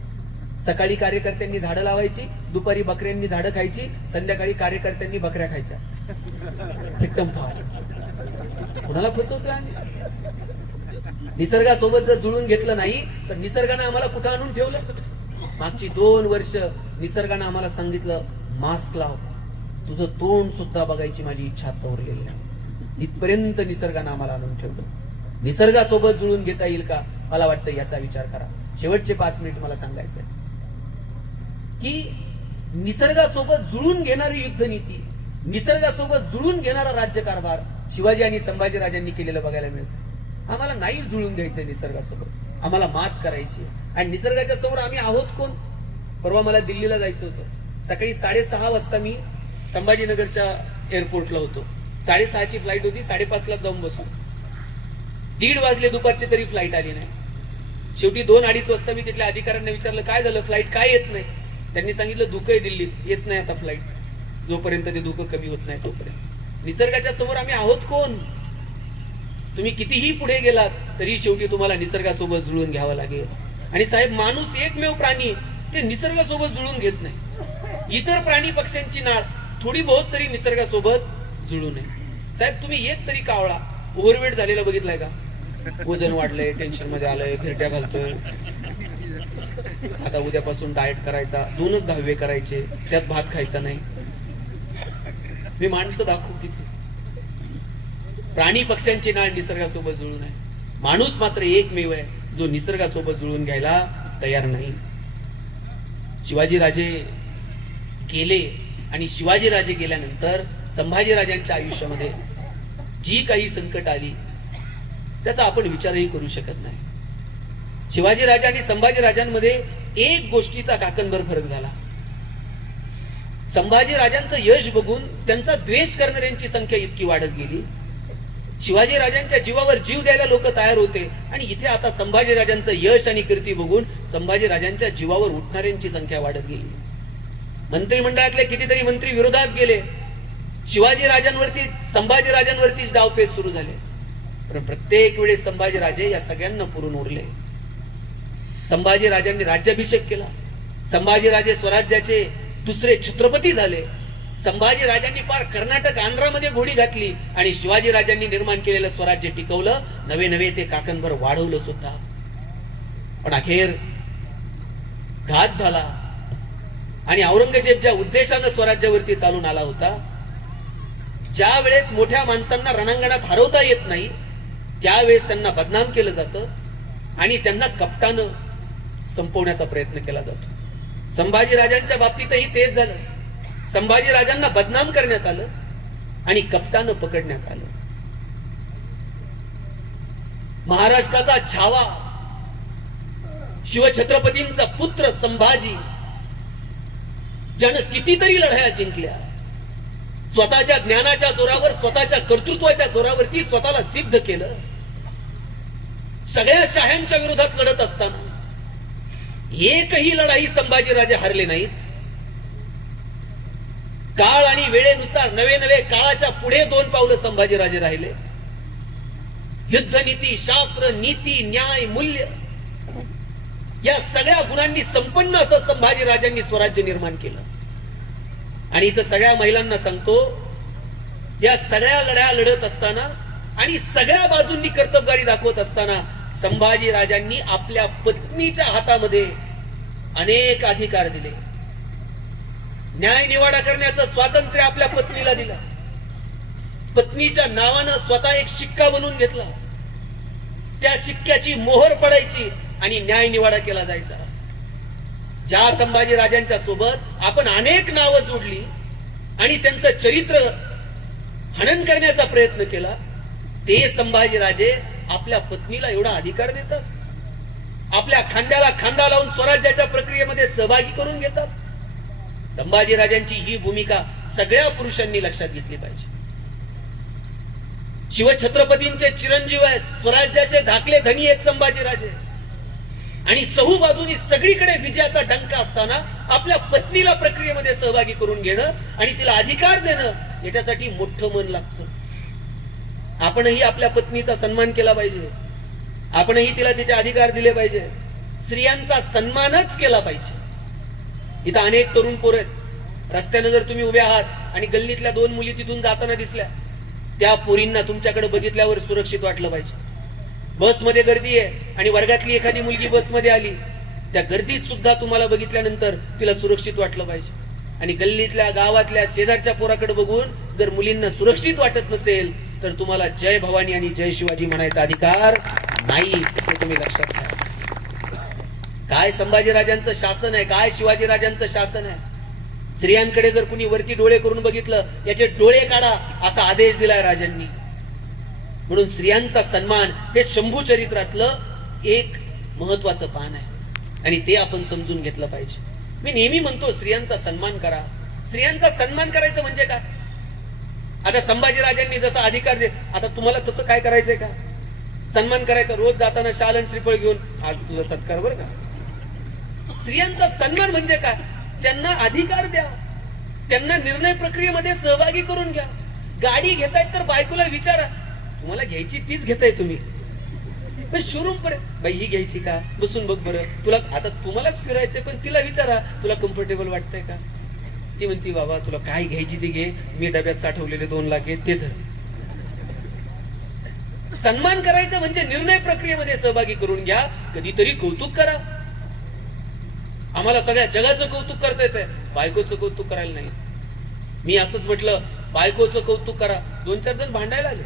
सकाळी कार्यकर्त्यांनी झाडं लावायची, दुपारी बकऱ्यांनी झाडं खायची, संध्याकाळी कार्यकर्त्यांनी बकऱ्या खायच्या. हिट्टम फार कुणाला फसवतोय आम्ही? निसर्गासोबत जर जुळून घेतलं नाही तर निसर्गाने आम्हाला कुठं आणून ठेवलं? मागची 2 वर्ष निसर्गाने आम्हाला सांगितलं, मास्क लाव, तुझं तोंड सुद्धा बघायची माझी इच्छा तोरलेली आहे. इथपर्यंत निसर्गाने आम्हाला आणून ठेवलं. निसर्गासोबत जुळून घेता येईल का? मला वाटतं याचा विचार करा. शेवटचे 5 मिनिट मला सांगायचंय की निसर्गासोबत जुळून घेणारी युद्ध नीती, निसर्गासोबत जुळून घेणारा राज्यकारभार शिवाजी आणि संभाजी राजांनी केलेलं बघायला मिळतं. आम्हाला नाही जुळून घ्यायचंय निसर्गासोबत, आम्हाला मात करायची. आणि निसर्गाच्या समोर आम्ही आहोत कोण? परवा मला दिल्लीला जायचं होतं. सकाळी 6:30 वाजता मी संभाजीनगरच्या एअरपोर्टला होतो. 6:30ची फ्लाईट होती, 5:30ला जाऊन बसलो. 1:30 वाजले दुपारची तरी फ्लाईट आली नाही. शेवटी 2-2:30 वाजता मी तिथल्या अधिकाऱ्यांना विचारलं, काय झालं, फ्लाईट काय येत नाही? त्यांनी सांगितलं, धुकं आहे दिल्लीत, येत नाही आता फ्लाईट. जोपर्यंत ते धुकं कमी होत नाही तोपर्यंत. निसर्गाच्या समोर आम्ही आहोत कोण? तुम्ही कितीही पुढे गेलात तरी शेवटी तुम्हाला निसर्गासोबत जुळून घ्यावं लागेल. आणि साहेब, माणूस एकमेव प्राणी ते निसर्गासोबत जुळून घेत नाही. इतर प्राणी पक्ष्यांची नाळ थोडी बहुत तरी निसर्गासोबत जुळू नये. साहेब, तुम्ही एक तरी कावळा ओव्हरवेट झालेला बघितलाय का? वजन वाढलंय, टेन्शन मध्ये आलंय, फिरट्या घालतोय, आता उद्यापासून डाएट करायचा, 2च धावे करायचे, त्यात भात खायचा नाही. मी माणसं दाखवू किती? प्राणी पक्ष्यांची नाळ निसर्गासोबत जुळून आहे. माणूस मात्र एकमेव आहे जो निसर्गासोबत जुळून घ्यायला तयार नाही. शिवाजीराजे गेले आणि शिवाजीराजे गेल्यानंतर संभाजीराजांच्या आयुष्यामध्ये जी काही संकट आली त्याचा आपण विचारही करू शकत नाही. शिवाजीराजा आणि संभाजीराजांमध्ये एक गोष्टीचा काकणभर फरक झाला. संभाजीराजांचं यश बघून त्यांचा द्वेष करणाऱ्यांची संख्या इतकी वाढत गेली. शिवाजीराजांच्या जीवावर जीव द्यायला लोक तयार होते आणि इथे आता संभाजीराजांचं यश आणि कीर्ती बघून संभाजीराजांच्या जीवावर उठणाऱ्यांची संख्या वाढत गेली. मंत्रिमंडळातले कितीतरी मंत्री विरोधात गेले. शिवाजीराजांवरती संभाजीराजांवरतीच डावपेच सुरू झाले. पण प्रत्येक वेळेस संभाजीराजे या सगळ्यांना पुरून उरले. संभाजीराजांनी राज्याभिषेक केला. संभाजीराजे स्वराज्याचे दुसरे छत्रपती झाले. संभाजीराजांनी पार कर्नाटक आंध्रामध्ये घोडी घातली आणि शिवाजीराजांनी निर्माण केलेलं स्वराज्य टिकवलं. नवे ते काकणभर वाढवलं सुद्धा. पण अखेर घात झाला आणि औरंगजेब ज्या उद्देशानं स्वराज्यावरती चालून आला होता, ज्या वेळेस मोठ्या माणसांना रणांगणात हरवता येत नाही त्यावेळेस त्यांना बदनाम केलं जातं आणि त्यांना कपटानं संपवण्याचा प्रयत्न केला जातो. संभाजीराजांच्या बाबतीतही तेच झालं. संभाजीराजांना बदनाम करण्यात आलं आणि कपटानं पकडण्यात आलं. महाराष्ट्राचा छावा शिवछत्रपतींचा पुत्र संभाजी, ज्यानं कितीतरी लढाया जिंकल्या, स्वतःच्या ज्ञानाच्या जोरावर, स्वतःच्या कर्तृत्वाच्या जोरावरती स्वतःला सिद्ध केलं. सगळ्या शाह्यांच्या विरोधात लढत असताना एकही लढाई संभाजीराजे हरले नाहीत. काळ आणि वेळेनुसार नवे काळाच्या पुढे 2 पावलं संभाजीराजे राहिले. युद्धनीती, शास्त्र, नीती, न्याय, मूल्य या सगळ्या गुणांनी संपन्न असं संभाजीराजांनी स्वराज्य निर्माण केलं. आणि इथं सगळ्या महिलांना सांगतो, या सगळ्या लढ्या लढत असताना आणि सगळ्या बाजूंनी कर्तबगारी दाखवत असताना संभाजी राजांनी आपल्या पत्नीच्या हातामध्ये अनेक अधिकार दिले. न्याय निवाडा करण्याचं स्वातंत्र्य आपल्या पत्नीला दिलं. पत्नीच्या नावानं स्वतः एक शिक्का बनवून घेतला. त्या शिक्क्याची मोहर पडायची आणि न्याय निवाडा केला जायचा. ज्या संभाजी राजांच्या सोबत आपण अनेक नावं जोडली आणि त्यांचं चरित्र हनन करण्याचा प्रयत्न केला, ते संभाजी राजे आपल्या पत्नीला एवढा अधिकार देतात, आपल्या खांद्याला खांदा लावून स्वराज्याच्या प्रक्रियेमध्ये सहभागी करून घेतात. संभाजी राजांची ही भूमिका सगळ्या पुरुषांनी लक्षात घेतली पाहिजे. शिवछत्रपतींचे चिरंजीव आहेत, स्वराज्याचे धाकले धनी आहेत संभाजी राजे, आणि चहूबाजूनी सगळीकडे विजयाचा डंका असताना आपल्या पत्नीला प्रक्रियेमध्ये सहभागी करून घेणं आणि तिला अधिकार देणं याच्यासाठी मोठं मन लागतं. आपणही आपल्या पत्नीचा सन्मान केला पाहिजे, आपणही तिला तिचे अधिकार दिले पाहिजे, स्त्रियांचा सन्मानच केला पाहिजे. इथं अनेक तरुण पोर आहेत. रस्त्यानं जर तुम्ही उभे आहात आणि गल्लीतल्या 2 मुली तिथून जाताना दिसल्या, त्या पोरींना तुमच्याकडे बघितल्यावर सुरक्षित वाटलं पाहिजे. बसमध्ये गर्दी आहे आणि वर्गातली एखादी मुलगी बसमध्ये आली, त्या गर्दीत सुद्धा तुम्हाला बघितल्यानंतर तिला सुरक्षित वाटलं पाहिजे. आणि गल्लीतल्या गावातल्या शेजारच्या पोराकडे बघून जर मुलींना सुरक्षित वाटत नसेल तर तुम्हाला जय भवानी आणि जय शिवाजी म्हणायचा अधिकार नाही, हे तुम्ही लक्षात घ्या. काय संभाजी राजांचं शासन आहे, काय शिवाजी राजांचं शासन आहे. स्त्रियांकडे जर कुणी वरती डोळे करून बघितलं, याचे डोळे काढा असा आदेश दिलाय राजांनी. म्हणून स्त्रियांचा सन्मान हे शंभू चरित्रातलं एक महत्वाचं पान आहे आणि ते आपण समजून घेतलं पाहिजे. मी नेहमी म्हणतो स्त्रियांचा सन्मान करा. स्त्रियांचा सन्मान करायचं म्हणजे काय? आता संभाजी राजांनी जसा अधिकार दे, आता तुम्हाला तसं काय करायचंय का? सन्मान करायचा, रोज जाताना शाल आणि श्रीफळ घेऊन आज तुला सत्कार बरं का. स्त्रियांचा सन्मान म्हणजे काय? त्यांना अधिकार द्या, त्यांना निर्णय प्रक्रियेमध्ये सहभागी करून घ्या. गाडी घेतायत तर बायकोला विचारा, तुम्हाला घ्यायची तीच घेताय तुम्ही, पण शोरूम पर्यंत बाई ही घ्यायची का, बसून बघ बरं, तुला आता तुम्हालाच फिरायचंय पण तिला विचारा तुला कम्फर्टेबल वाटतंय का. ती म्हणती बाबा तुला काय घ्यायची ती घे, मी डब्यात साठवलेले 2 लाख आहे ते धर. सन्मान करायचं म्हणजे निर्णय प्रक्रियेमध्ये सहभागी करून घ्या. कधीतरी कौतुक करा. आम्हाला सगळ्या जगाचं कौतुक करता येतंय, बायकोचं कौतुक करायला नाही. मी असंच म्हटलं बायकोचं कौतुक करा, 2-4 जण भांडायला आले.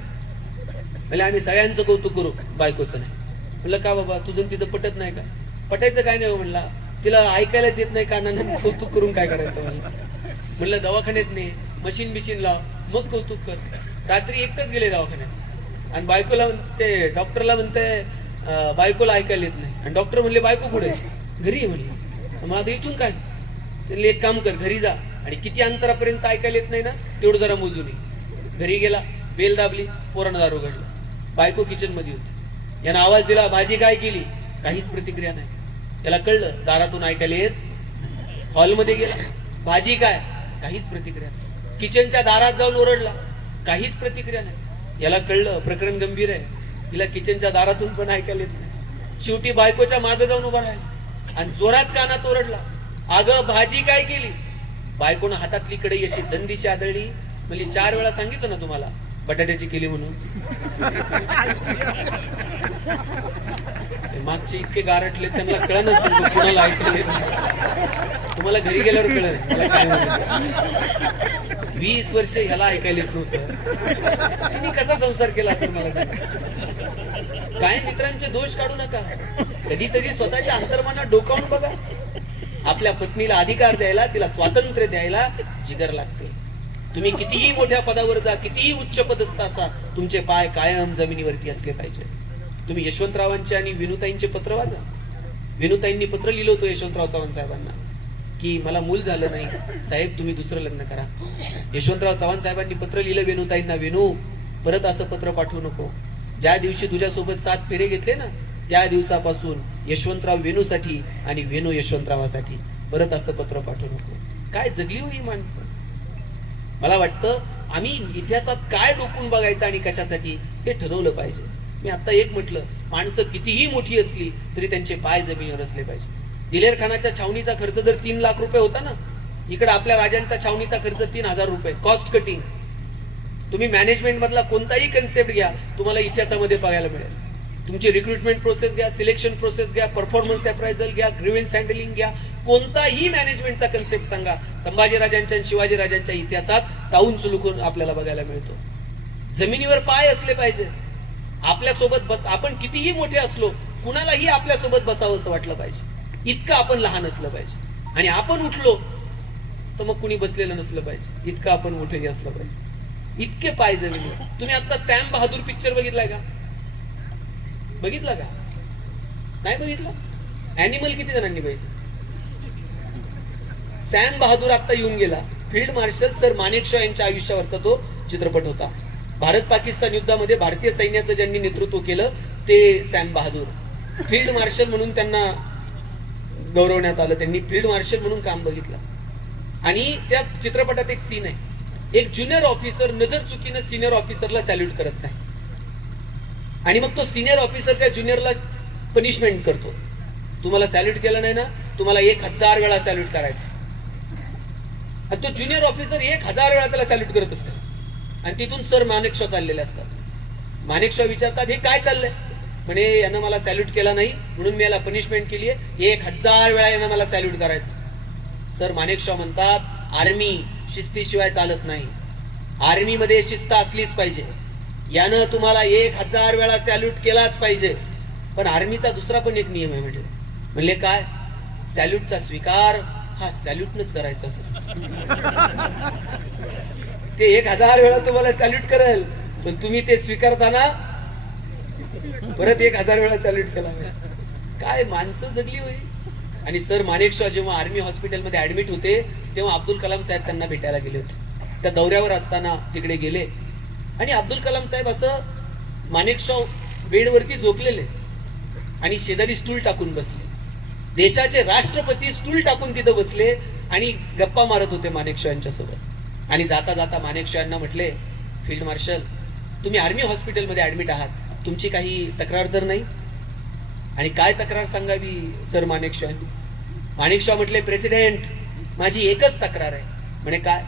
म्हणजे आम्ही सगळ्यांचं कौतुक करू, बायकोचं नाही. म्हणलं का बाबा तुझं तिथं पटत नाही का? पटायचं काय नाही म्हणला, तिला ऐकायलाच येत नाही कानानं, कौतुक करून काय करायचं. म्हणलं दवाखान्यात नाही, मशीन बिशीन लाव मग कौतुक कर. रात्री एकटंच गेले दवाखान्यात आणि बायकोला ते डॉक्टरला म्हणते बायकोला ऐकायला येत नाही. आणि डॉक्टर म्हणले बायको कुठे? घरी म्हणले. मग आता इथून काय? त्यांनी एक काम कर, घरी जा आणि किती अंतरापर्यंत ऐकायला येत नाही ना तेवढं जरा मोजून ये. घरी गेला, बेल दाबली, पोरानं दार उघडलं, बायको किचन मध्ये होती. यानं आवाज दिला, भाजी काय केली? काहीच प्रतिक्रिया नाही. याला कळलं दारातून ऐकायला येत. हॉलमध्ये गेला, भाजी काय? काहीच प्रतिक्रिया नाही. किचनच्या दारात जाऊन ओरडला, काहीच प्रतिक्रिया नाही. याला कळलं प्रकरण गंभीर आहे, तिला किचनच्या दारातून पण ऐकायला येत नाही. शेवटी बायकोच्या मागे जाऊन उभा राहिला आणि जोरात कानात ओरडला, अगं भाजी काय केली? बायकोनं हातातली कढई अशी दंदिशी आदळली. म्हणजे 4 वेळा सांगितलं ना तुम्हाला बटाट्याची केली म्हणून. मागचे इतके गारटले त्यांना कळणच नव्हतं, कुणाला ऐकले. तुम्हाला घरी गेल्यावर कळलं मला काय म्हणत. 20 वर्ष ह्याला ऐकायलाच नव्हतं. तुम्ही कसा संसार केला असेल मला सांगा. काय मित्रांचे दोष काढू नका, कधीतरी स्वतःच्या अंतर्मनात डोकावून बघा. आपल्या पत्नीला अधिकार द्यायला, तिला स्वातंत्र्य द्यायला जिगर लागते. तुम्ही कितीही मोठ्या पदावर जा, कितीही उच्च पदस्थ असा, तुमचे पाय कायम जमिनीवरती असले पाहिजे. तुम्ही यशवंतरावांचे आणि विनुताईंचे पत्र वाचा. विनुताईंनी पत्र लिहिलं होतं यशवंतराव चव्हाण साहेबांना की मला मूल झालं नाही साहेब, तुम्ही दुसरं लग्न करा. यशवंतराव चव्हाण साहेबांनी पत्र लिहिलं विनुताईंना, विनू परत असं पत्र पाठवू नको. ज्या दिवशी तुझ्यासोबत 7 फेरे घेतले ना त्या दिवसापासून यशवंतराव वेणूसाठी आणि वेणू यशवंतरावासाठी परत असं पत्र पाठवू नको. काय जगली हो ही माणसं. मला वाटतं आम्ही इतिहासात काय डोकून बघायचं आणि कशासाठी हे ठरवलं पाहिजे. मी आता एक म्हटलं, माणसं कितीही मोठी असली तरी त्यांचे पाय जमिनीवर असले पाहिजे. दिलेर खानाच्या छावणीचा खर्च जर 3 लाख रुपये होता ना, इकडे आपल्या राजांचा छावणीचा खर्च 3000 रुपये. Cost cutting. तुम्ही मॅनेजमेंट मधला कोणताही कन्सेप्ट घ्या, तुम्हाला इतिहासामध्ये बघायला मिळेल. तुमची रिक्रुटमेंट प्रोसेस घ्या, सिलेक्शन प्रोसेस घ्या, परफॉर्मन्स अप्रायझल घ्या, ग्रीव्हन्स हँडलिंग घ्या, कोणताही मॅनेजमेंटचा कन्सेप्ट सांगा, संभाजीराजांच्या आणि शिवाजीराजांच्या इतिहासात ताऊन सुलूकून आपल्याला बघायला मिळतो. जमिनीवर पाय असले पाहिजे. आपल्यासोबत बस, आपण कितीही मोठे असलो, कुणालाही आपल्यासोबत बसावं असं वाटलं पाहिजे. इतकं आपण लहान असलं पाहिजे. आणि आपण उठलो तर मग कुणी बसलेलं नसलं पाहिजे. इतकं आपण मोठे असलं पाहिजे. इतके पाय जमिनीवर. तुम्ही आता सॅम बहादूर पिक्चर बघितलाय का? बघितला का? नाही बघितला? अॅनिमल किती जणांनी बघितलं? सॅम बहादूर आता येऊन गेला. फील्ड मार्शल सर मानेकशॉ यांच्या आयुष्यावरचा तो चित्रपट होता. भारत पाकिस्तान युद्धामध्ये भारतीय सैन्याचं ज्यांनी नेतृत्व केलं ते सॅम बहादूर. फील्ड मार्शल म्हणून त्यांना गौरवण्यात आलं. त्यांनी फील्ड मार्शल म्हणून काम बघितलं. आणि त्या चित्रपटात एक सीन आहे, एक ज्युनियर ऑफिसर नजर चुकीनं सिनियर ऑफिसरला सॅल्यूट करत नाही. आणि मग तो सिनियर ऑफिसर त्या ज्युनियरला पनिशमेंट करतो. तुम्हाला सॅल्यूट केलं नाही ना, तुम्हाला 1000 वेळा सॅल्यूट करायचं. आणि तो ज्युनियर ऑफिसर 1000 वेळा त्याला सॅल्यूट करत असतो. आणि तिथून सर मानेकशॉ चाललेले असतात. मानेकशॉ विचारतात, हे काय चाललंय? म्हणे यानं मला सॅल्यूट केला नाही म्हणून मी याला पनिशमेंट केली आहे, 1000 वेळा यानं मला सॅल्यूट करायचं. सर मानेकशॉ म्हणतात, आर्मी शिस्तीशिवाय चालत नाही. आर्मी मध्ये शिस्त असलीच पाहिजे. यानं तुम्हाला 1000 वेळा सॅल्यूट केलाच पाहिजे. पण आर्मीचा दुसरा पण एक नियम आहे. म्हणले काय? सॅल्यूटचा स्वीकार हा सॅल्यूटनच करायचा असतो. ते 1000 वेळा तुम्हाला सॅल्यूट करेल, पण तुम्ही ते स्वीकारताना परत 1000 वेळा सॅल्यूट केला. काय माणसं जगली होई. आणि सर मानेकशॉ जेव्हा आर्मी हॉस्पिटलमध्ये ऍडमिट होते तेव्हा अब्दुल कलाम साहेब त्यांना भेटायला गेले होते. त्या दौऱ्यावर असताना तिकडे गेले आणि अब्दुल कलाम साहेब असं मानेकशॉ बेडवरती झोपलेले आणि शेजारी स्टूल टाकून बसले. देशाचे राष्ट्रपती स्टूल टाकून तिथं बसले आणि गप्पा मारत होते मानेकशॉ यांच्यासोबत. आणि जाता जाता मानेकशॉ यांना म्हटले, फील्ड मार्शल तुम्ही आर्मी हॉस्पिटलमध्ये ऍडमिट आहात, तुमची काही तक्रार तर नाही? आणि काय तक्रार सांगावी सर मानेकशॉ यांनी? मानेकशॉ म्हटले, प्रेसिडेंट माझी एकच तक्रार आहे. म्हणे काय?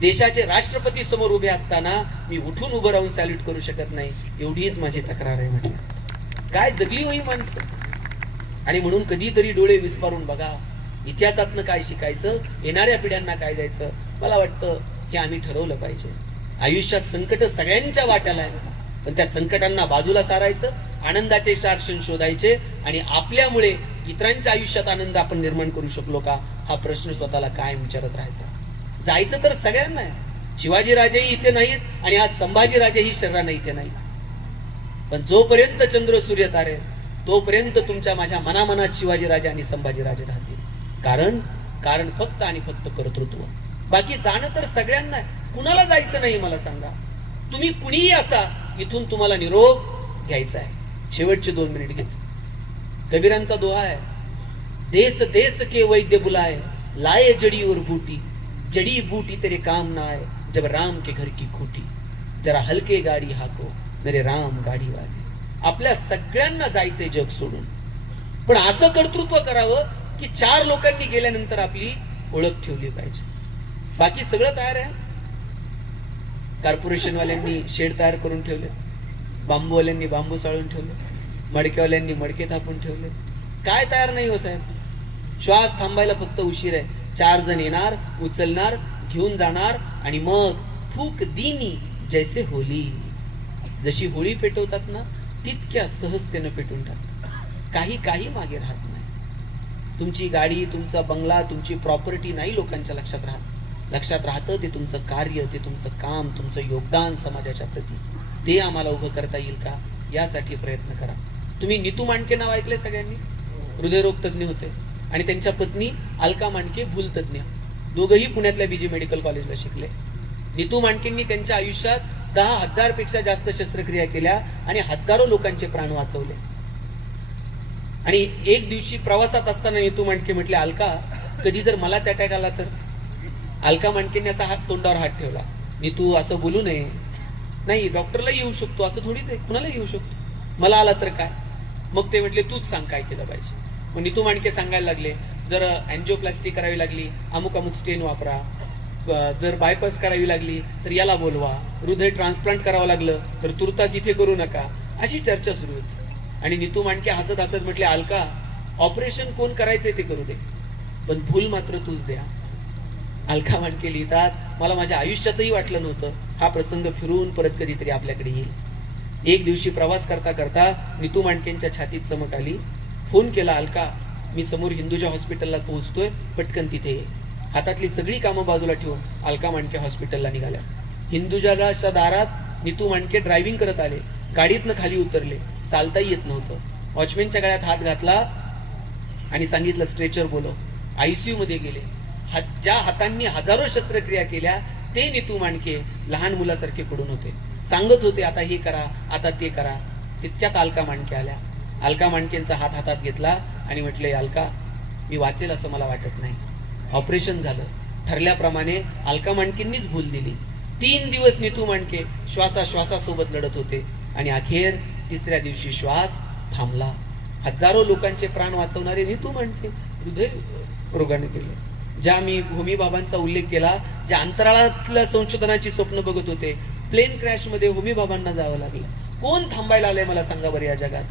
देशाचे राष्ट्रपती समोर उभे असताना मी उठून उभं राहून सॅल्यूट करू शकत नाही, एवढीच माझी तक्रार आहे. म्हटलं काय जगली होई माणसं. आणि म्हणून कधीतरी डोळे विस्पारून बघा, इतिहासातनं काय शिकायचं, येणाऱ्या पिढ्यांना काय द्यायचं. मला वाटतं हे आम्ही ठरवलं पाहिजे. आयुष्यात संकट सगळ्यांच्या वाट्याला आहे, पण त्या संकटांना बाजूला सारायचं, आनंदाचे 4 क्षण शोधायचे. आणि आपल्यामुळे इतरांच्या आयुष्यात आनंद आपण निर्माण करू शकलो का, हा प्रश्न स्वतःला कायम विचारत राहायचा. जायचं तर सगळ्यांना आहे. शिवाजीराजेही इथे नाहीत आणि आज संभाजीराजेही शरीरानं इथे नाहीत. पण जोपर्यंत चंद्र सूर्य तारे तोपर्यंत तुमच्या माझ्या मनामनात शिवाजीराजे आणि संभाजीराजे राहतील. कारण फक्त आणि फक्त कर्तृत्व. बाकी जाणं तर सगळ्यांना आहे. कुणाला जायचं नाही मला सांगा. तुम्ही कुणीही असा, इथून तुम्हाला निरोप घ्यायचा आहे. शेवटचे 2 मिनिट घेतो. कबीरांचा दोहा आहे, देश देश के वैद्य बुलाए, लाए जड़ी और बूटी, जड़ी बूटी तेरे काम ना आए, जब राम के घर की खूटी, जरा हलके गाडी हाको मेरे राम गाडी वाले. आपल्या सगळ्यांना जायचंय जग सोडून, पण असं कर्तृत्व करावं की 4 लोकांनी गेल्यानंतर आपली ओळख ठेवली पाहिजे. बाकी सगळं तयार आहे. कॉर्पोरेशन वाल्यांनी शेड तयार करून ठेवले, बांबूवाल्यांनी बांबू साळून ठेवले, मडकेवाल्यांनी मडके थापून ठेवले. काय तयार नाही हो साहेब. श्वास थांबायला फक्त उशीर आहे. 4 जण येणार, उचलणार, घेऊन जाणार आणि मग फूक दिनी जैसे होली. जशी होळी पेटवतात ना, तितक्या सहजतेनं पेटून टाकतात. काही मागे राहत नाही. तुमची गाडी, तुमचा बंगला, तुमची प्रॉपर्टी नाही लोकांच्या लक्षात राहत. लक्षात राहतं ते तुमचं कार्य, ते तुमचं काम, तुमचं योगदान समाजाच्या प्रती. ते आम्हाला उभं करता येईल का, यासाठी प्रयत्न करा. तुम्ही नीतू मांडके नाव ऐकले सगळ्यांनी? हृदयरोग तज्ञ होते आणि त्यांच्या पत्नी अलका मांडके भूलतज्ञ. दोघंही पुण्यातल्या बीजी मेडिकल कॉलेजला शिकले. नीतू मांडकेंनी त्यांच्या आयुष्यात 10,000 पेक्षा जास्त शस्त्रक्रिया केल्या आणि हजारो लोकांचे प्राण वाचवले. आणि एक दिवशी प्रवासात असताना नीतू मांडके म्हटले, अलका कधी जर मलाच अटॅक आला तर? अलका मांडकेंनी असा हात तोंडावर हात ठेवला. नीतू असं बोलू नये. नाही, डॉक्टरला येऊ शकतो असं थोडीच आहे, कुणाला येऊ शकतो. मला आला तर काय? मग ते म्हटले तूच सांग काय केलं पाहिजे. मग नीतू मांडके सांगायला लागले, जर अँजिओप्लास्टी करावी लागली, अमुक स्टेन वापरा, जर बायपास करावी लागली तर याला बोलवा, हृदय ट्रान्सप्लांट करावं लागलं तर तुर्तास इथे करू नका, अशी चर्चा सुरू होती. आणि नीतू मांडके हसत हसत म्हटले, अलका, ऑपरेशन कोण करायचंय ते करू दे, पण भूल मात्र तूच द्या. अलका मांडके लिहितात, मला माझ्या आयुष्यातही वाटलं नव्हतं हा प्रसंग फिरून परत कधीतरी आपल्याकडे येईल. एक दिवशी प्रवास करता करता नीतू मांडकेंच्या छातीत चमक आली. फोन केला, अलका, मी समोर हिंदुजा हॉस्पिटलला पोहोचतोय, पटकन तिथे ये. हातातली सगळी कामं बाजूला ठेवून अलका मांडके हॉस्पिटलला निघाल्या. हिंदुजाच्या दारात नीतू मांडके ड्रायव्हिंग करत आले. गाडीतनं खाली उतरले. चालताही येत नव्हतं. वॉचमॅनच्या गळ्यात हात घातला आणि सांगितलं, स्ट्रेचर बोलव. आयसीयू मध्ये गेले. ज्या हातांनी हजारो शस्त्रक्रिया केल्या ते नीतू मांडके लहान मुलासारखे पडून होते. सांगत होते, आता हे करा, आता ते करा. तितक्यात अलका मांडके आल्या. अलका मांडकेंचा हात हातात घेतला आणि म्हटले, अलका, मी वाचेल असं मला वाटत नाही. ऑपरेशन झालं. ठरल्याप्रमाणे अलका मांडकेंनीच भूल दिली. 3 दिवस नीतू मांडके श्वासाश्वासासोबत लढत होते आणि अखेर तिसऱ्या दिवशी श्वास थांबला. हजारो लोकांचे प्राण वाचवणारे नीतू मांडके हृदय रोगाने गेले. ज्या मी होमी बाबांचा उल्लेख केला, ज्या अंतराळातल्या संशोधनाची स्वप्न बघत होते, प्लेन क्रॅश मध्ये होमी बाबांना जावं लागलं. कोण थांबायला आलंय मला सांगा बरं या जगात.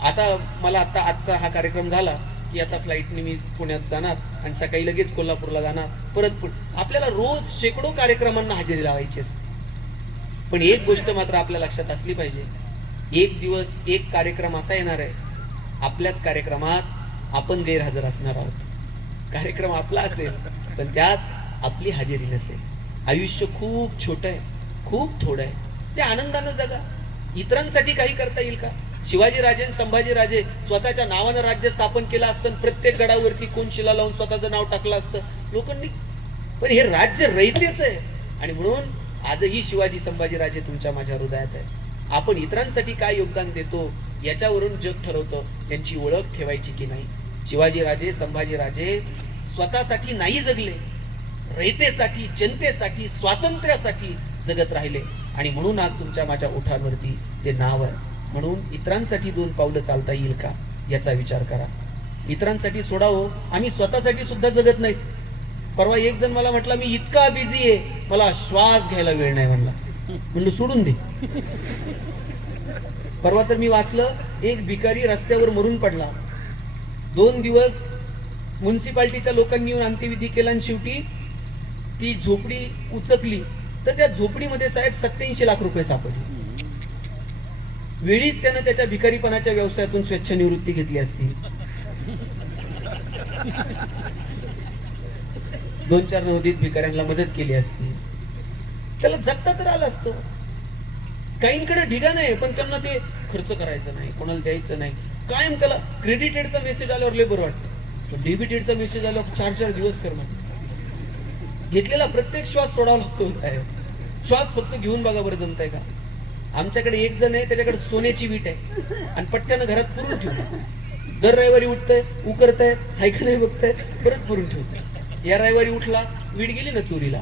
आता मला आजचा हा कार्यक्रम झाला की आता फ्लाईटने मी पुण्यात जाणार आणि सकाळी लगेच कोल्हापूरला जाणार, परत आपल्याला रोज शेकडो कार्यक्रमांना हजेरी लावायची असते. पण एक गोष्ट मात्र आपल्या लक्षात असली पाहिजे, एक दिवस एक कार्यक्रम असा येणार आहे, आपल्याच कार्यक्रमात आपण गैरहजर असणार आहोत. कार्यक्रम आपला असेल पण त्यात आपली हजेरी नसेल. आयुष्य खूप छोट आहे, खूप थोडं आहे. ते आनंदानं जगा. इतरांसाठी काही करता येईल का? शिवाजी राजे, संभाजी राजे स्वतःच्या नावानं राज्य स्थापन केलं असतं, प्रत्येक गडावरती कोण शिला लावून स्वतःचं नाव टाकलं असतं लोकांनी. पण हे राज्य रयतेच आहे आणि म्हणून आजही शिवाजी संभाजी राजे तुमच्या माझ्या हृदयात आहे. आपण इतरांसाठी काय योगदान देतो याच्यावरून जग ठरवतं त्यांची ओळख ठेवायची की नाही. शिवाजी राजे, संभाजी राजे स्वतःसाठी नाही जगले, रयतेसाठी, जनतेसाठी, स्वातंत्र्यासाठी जगत राहिले आणि म्हणून आज तुमच्या माझ्या ओठांवरती ते नाव आहे. म्हणून इतरांसाठी 2 पावलं चालता येईल का याचा विचार करा. इतरांसाठी सोडावं, आम्ही स्वतःसाठी सुद्धा जगत नाहीत. परवा एक जण मला म्हटला, मी इतका बिझी आहे मला श्वास घ्यायला वेळ नाही म्हणला. म्हणलं सोडून दे. परवा तर मी वाचलं, एक भिकारी रस्त्यावर मरून पडला. 2 दिवस म्युन्सिपाल्टीच्या लोकांनी येऊन अंत्यविधी केला आणि शेवटी ती झोपडी उचकली तर त्या झोपडीमध्ये साहेब 87 लाख रुपये सापडले. वेळीच त्यानं त्याच्या भिकारीपणाच्या व्यवसायातून स्वेच्छानिवृत्ती घेतली असती. 2-4 नवोदित भिकाऱ्यांना मदत केली असती, त्याला जगता तर आलं असतं. काहींकडे ढिगा नाही पण त्यांना ते खर्च करायचं नाही, कोणाला द्यायचं नाही. कायम त्याला क्रेडिटेडचा मेसेज आल्यावर लय बरं वाटतं, पण डेबिटेडचा मेसेज आल्यावर 4-4 दिवस कर म्हणते. घेतलेला प्रत्येक श्वास सोडावा लागतो साहेब. श्वास फक्त घेऊन बघा बरं, जमताय का? आमच्याकडे एक जण आहे, त्याच्याकडे सोन्याची वीट आहे आणि पट्ट्यानं घरात पुरून ठेवली. दर रविवारी उठतंय, उकरतंय, हाय का नाही बघतंय, परत पुरून ठेवतंय. या रविवारी उठला, वीट गेली ना चोरीला.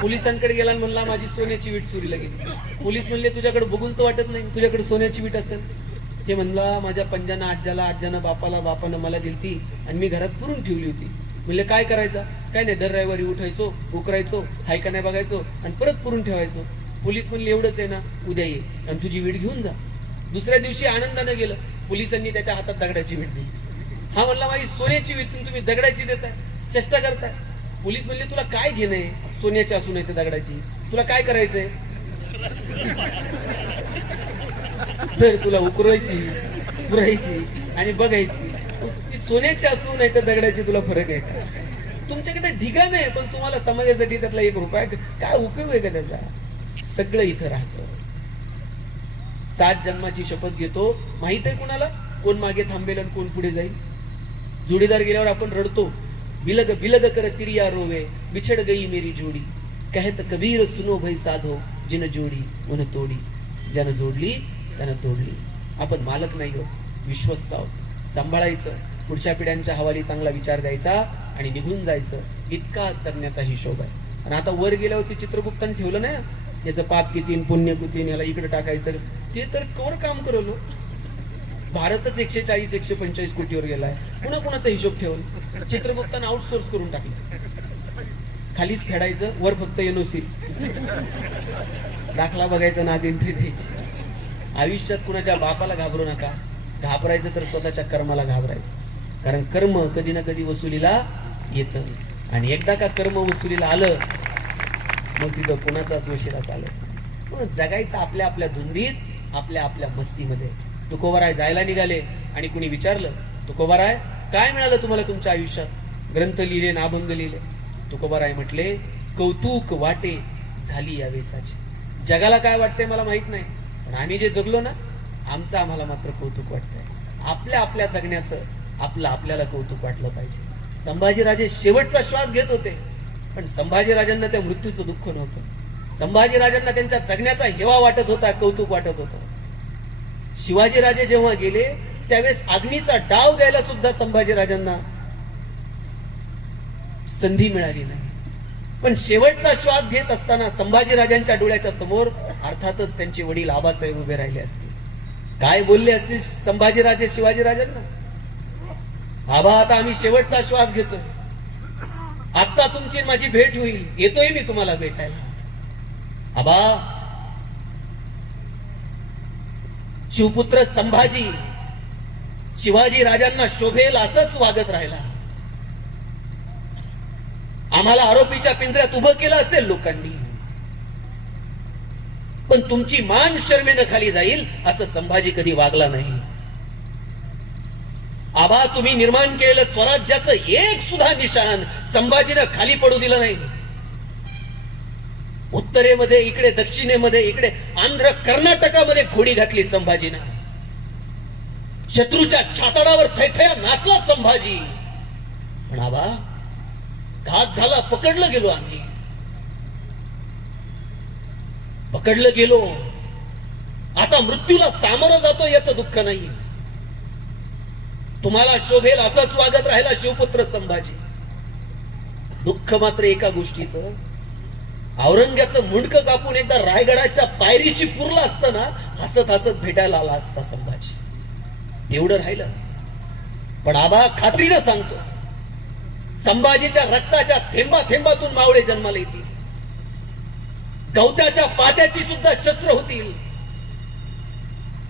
पोलिसांकडे गेला म्हणला, माझी सोन्याची वीट चोरीला गेली. पोलीस म्हणले, तुझ्याकडे बघून तर वाटत नाही तुझ्याकडे सोन्याची वीट असेल. हे म्हणला, माझ्या पंजानं आज्याला, आज्यानं बापाला, बापानं मला दिलती आणि मी घरात पुरून ठेवली होती. म्हणले काय करायचं? काय नाही, दर रविवारी उठायचो, उकरायचो, हाय का नाही बघायचो आणि परत पुरून ठेवायचो. पोलीस म्हणले, एवढंच आहे ना, उद्या ये आणि तुझी वीट घेऊन जा. दुसऱ्या दिवशी आनंदानं गेलं. पोलिसांनी त्याच्या हातात दगडाची वीट दिली. हा म्हणला, माझी सोन्याची वीट तुम्ही दगडाची देताय, चेष्टा करताय. पोलीस म्हणले, तुला काय घेणंय सोन्याची असून आहे दगडाची, तुला काय करायचंय? जर तुला उकरायची, पुरायची आणि बघायची, ती सोन्याची असून नाही तर दगडाची, तुला फरक आहे का? तुमच्याकडे ढिगा नाही पण तुम्हाला समाजासाठी त्यातला 1 रुपया काय उपयोग आहे का त्याचा? सगळं इथं राहतं. 7 जन्माची शपथ घेतो, माहित आहे कोणाला कोण मागे थांबेल आणि कोण पुढे जाईल? जोडीदार गेल्यावर आपण रडतो, बिलग बिलग कर तिरिया रोवे, बिछड़ गई मेरी जोडी, कहत कबीर सुनो भाई साधो, जिन जोडी उन तोडी. ज्यानं जोडली त्यानं तोडली. आपण मालक नाही आहोत, विश्वस्त आहोत. सांभाळायचं, पुढच्या पिढ्यांच्या हवाली चांगला विचार द्यायचा आणि निघून जायचं. इतका जगण्याचा हिशोब आहे. आणि आता वर गेल्यावरती चित्रगुप्ताने ठेवलं नाही, याचं पाप किती पुण्य किती, याला इकडे टाकायचं, ते तर कवर काम करवलं. भारतच 140-145 कोटीवर गेलाय, पुन्हा कुणाचा हिशोब ठेवून चित्रगुप्ताने आउटसोर्स करून टाकलं. खालीच फेडायचं, वर फक्त एनओसी, दाखला बघायचा ना, एंट्री द्यायची. आयुष्यात कुणाच्या बापाला घाबरू नका, घाबरायचं तर स्वतःच्या कर्माला घाबरायचं, कारण कर्म कधी ना कधी वसुलीला येतं. आणि एकदा का कर्म वसुलीला आलं मग तिथं कुणाचाच वशिला चालत. म्हणून जगायचं आपल्या आपल्या धुंदीत, आपल्या आपल्या मस्तीमध्ये. तुकोबाराय जायला निघाले आणि कुणी विचारलं, तुकोबाराय काय मिळालं तुम्हाला तुमच्या आयुष्यात? ग्रंथ लिहिले, नाभंग लिहिले. तुकोबाराय म्हटले, कौतुक वाटे झाली या वेचाची. जगाला काय वाटतंय मला माहित नाही, पण आम्ही जे जगलो ना, आमचं आम्हाला मात्र कौतुक वाटतंय. आपल्या आपल्या जगण्याचं आपलं आपल्याला कौतुक वाटलं पाहिजे. संभाजीराजे शेवटचा श्वास घेत होते, पण संभाजीराजांना त्या मृत्यूचं दुःख नव्हतं. संभाजीराजांना त्यांच्या जगण्याचा हेवा वाटत होता, कौतुक वाटत होतं. शिवाजीराजे जेव्हा गेले त्यावेळेस अग्नीचा डाव द्यायला सुद्धा संभाजीराजांना संधी मिळाली नाही. पण शेवटचा श्वास घेत असताना संभाजीराजांच्या डोळ्याच्या समोर अर्थातच त्यांचे वडील आबासाहेब उभे राहिले असतील. काय बोलले असतील संभाजीराजे शिवाजीराजांना? आबा, आता आम्ही शेवटचा श्वास घेतोय, आता तुमची माझी भेट होईल, येतोय मी तुम्हाला भेटायला. आबा, शिवपुत्र संभाजी शिवाजी राजांना शोभेल असंच वागत राहिला. आम्हाला आरोपीच्या पिंजऱ्यात उभं केलं असेल लोकांनी, पण तुमची मान शर्मेनं खाली जाईल असं संभाजी कधी वागला नाही. आबा, तुम्ही निर्माण केलेलं स्वराज्याचं एक सुद्धा निशाण संभाजीनं खाली पडू दिलं नाही. उत्तरेमध्ये, इकडे दक्षिणेमध्ये, इकडे आंध्र कर्नाटकामध्ये घोडी घातली संभाजीनं. शत्रूच्या छाताडावर थैथया नाचला संभाजी. पण आबा, घात झाला, पकडलं गेलो आम्ही, पकडलं गेलो. आता मृत्यूला सामोरं जातो याचं दुःख नाही. तुम्हाला शोभेल असंच वागत राहिला शिवपुत्र संभाजी. दुःख मात्र एका गोष्टीचं, औरंग्याचं मुंडकं कापून एकदा रायगडाच्या पायरीशी पुरला असताना हसत हसत भेटायला आला असता संभाजी. तेवढं राहिलं. पण आबा, खात्रीनं सांगतो, संभाजीच्या रक्ताच्या थेंबा थेंबातून मावळे जन्माला येतील. गवत्याच्या पात्याची सुद्धा शस्त्र होतील.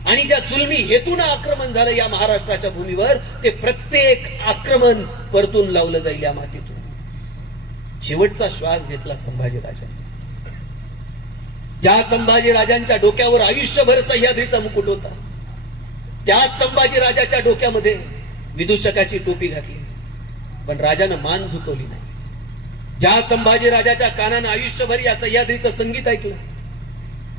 आणि ज्या जुलमी हेतून आक्रमण झालं या महाराष्ट्राच्या भूमीवर, ते प्रत्येक आक्रमण परतून लावलं जाईल या मातीतून. शेवटचा श्वास घेतला संभाजीराजांनी. ज्या संभाजीराजांच्या डोक्यावर आयुष्यभर सह्याद्रीचा मुकुट होता, त्याच संभाजीराजाच्या डोक्यामध्ये विदूषकाची टोपी घातली, पण राजानं मान झुकवली नाही. ज्या संभाजीराजाच्या कानानं आयुष्यभर या सह्याद्रीचं संगीत ऐकलं,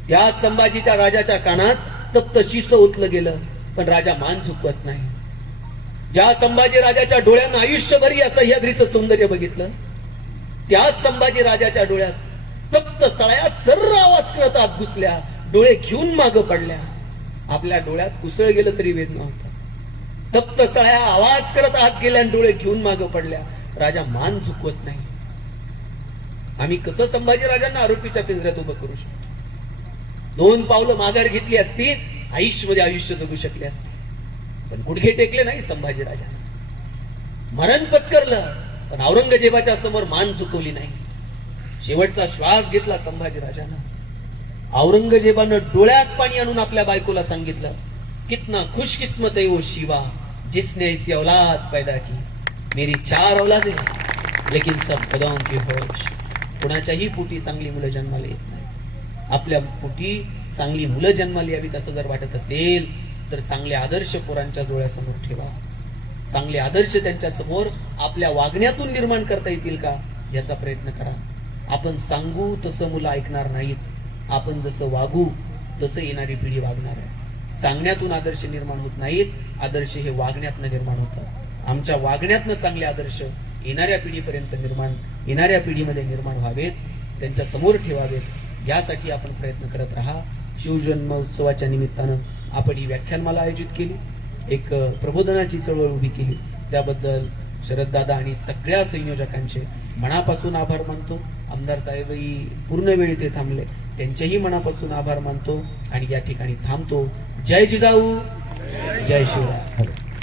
त्याच संभाजीच्या राजाच्या कानात तप्त शीस ओतलं गेलं, पण राजा मान झुकवत नाही. ज्या संभाजी राजाच्या डोळ्यांना आयुष्यभर या सह्याद्रीचं सौंदर्य बघितलं, त्याच संभाजी राजाच्या डोळ्यात तप्त सळ्यात सर्र आवाज करत आत घुसल्या, डोळे घेऊन मागं पडल्या. आपल्या डोळ्यात कुसळ गेलं तरी वेद नव्हता. तप्त सळ्या आवाज करत आत गेल्या, डोळे घेऊन मागं पडल्या. राजा मान झुकवत नाही. आम्ही कसं संभाजी राजांना आरोपीच्या पिंजऱ्यात उभं करू शकतो? 2 पावलं माघार घेतली असती, आयुष्यमध्ये आयुष्य जगू शकले असते, पण गुडघे टेकले नाही संभाजी राजांना. मरण पत्करलं, पण औरंगजेबाच्या समोर मान झुकवली नाही. शेवटचा श्वास घेतला संभाजी राजानं. औरंगजेबानं डोळ्यात पाणी आणून आपल्या बायकोला सांगितलं, कितना खुशकिस्मत है वो शिवा जिसने ऐसी औलाद पैदा की. मेरी 4 औलादे लेकिन सब गदाओं की होश. कुणाच्याही पोटी चांगली मुलं जन्माला येत नाही. आपल्या पोटी चांगली मुलं जन्माला यावीत असं जर वाटत असेल तर चांगले आदर्श पोरांच्या डोळ्यासमोर ठेवा. चांगले आदर्श त्यांच्या समोर आपल्या वागण्यातून निर्माण करता येतील का याचा प्रयत्न करा. आपण सांगू तसं मुलं ऐकणार नाहीत. आपण जसं वागू तसं येणारी पिढी वागणार आहे. सांगण्यातून आदर्श निर्माण होत नाहीत, आदर्श हे वागण्यातनं निर्माण होतात. आमच्या वागण्यातनं चांगले आदर्श येणाऱ्या पिढीमध्ये निर्माण व्हावेत, त्यांच्या समोर ठेवावेत. यासाठी आपण प्रयत्न करत राहा. शिवजन्म उत्सवाच्या निमित्तानं आपण ही व्याख्यानमाला आयोजित केली, एक प्रबोधनाची चळवळ उभी केली. त्याबद्दल शरददादा आणि सगळ्या संयोजकांचे मनापासून आभार मानतो. आमदार साहेबही पूर्ण वेळ इथे थांबले, त्यांचेही मनापासून आभार मानतो आणि या ठिकाणी थांबतो. जय जिजाऊ, जय शिवराय.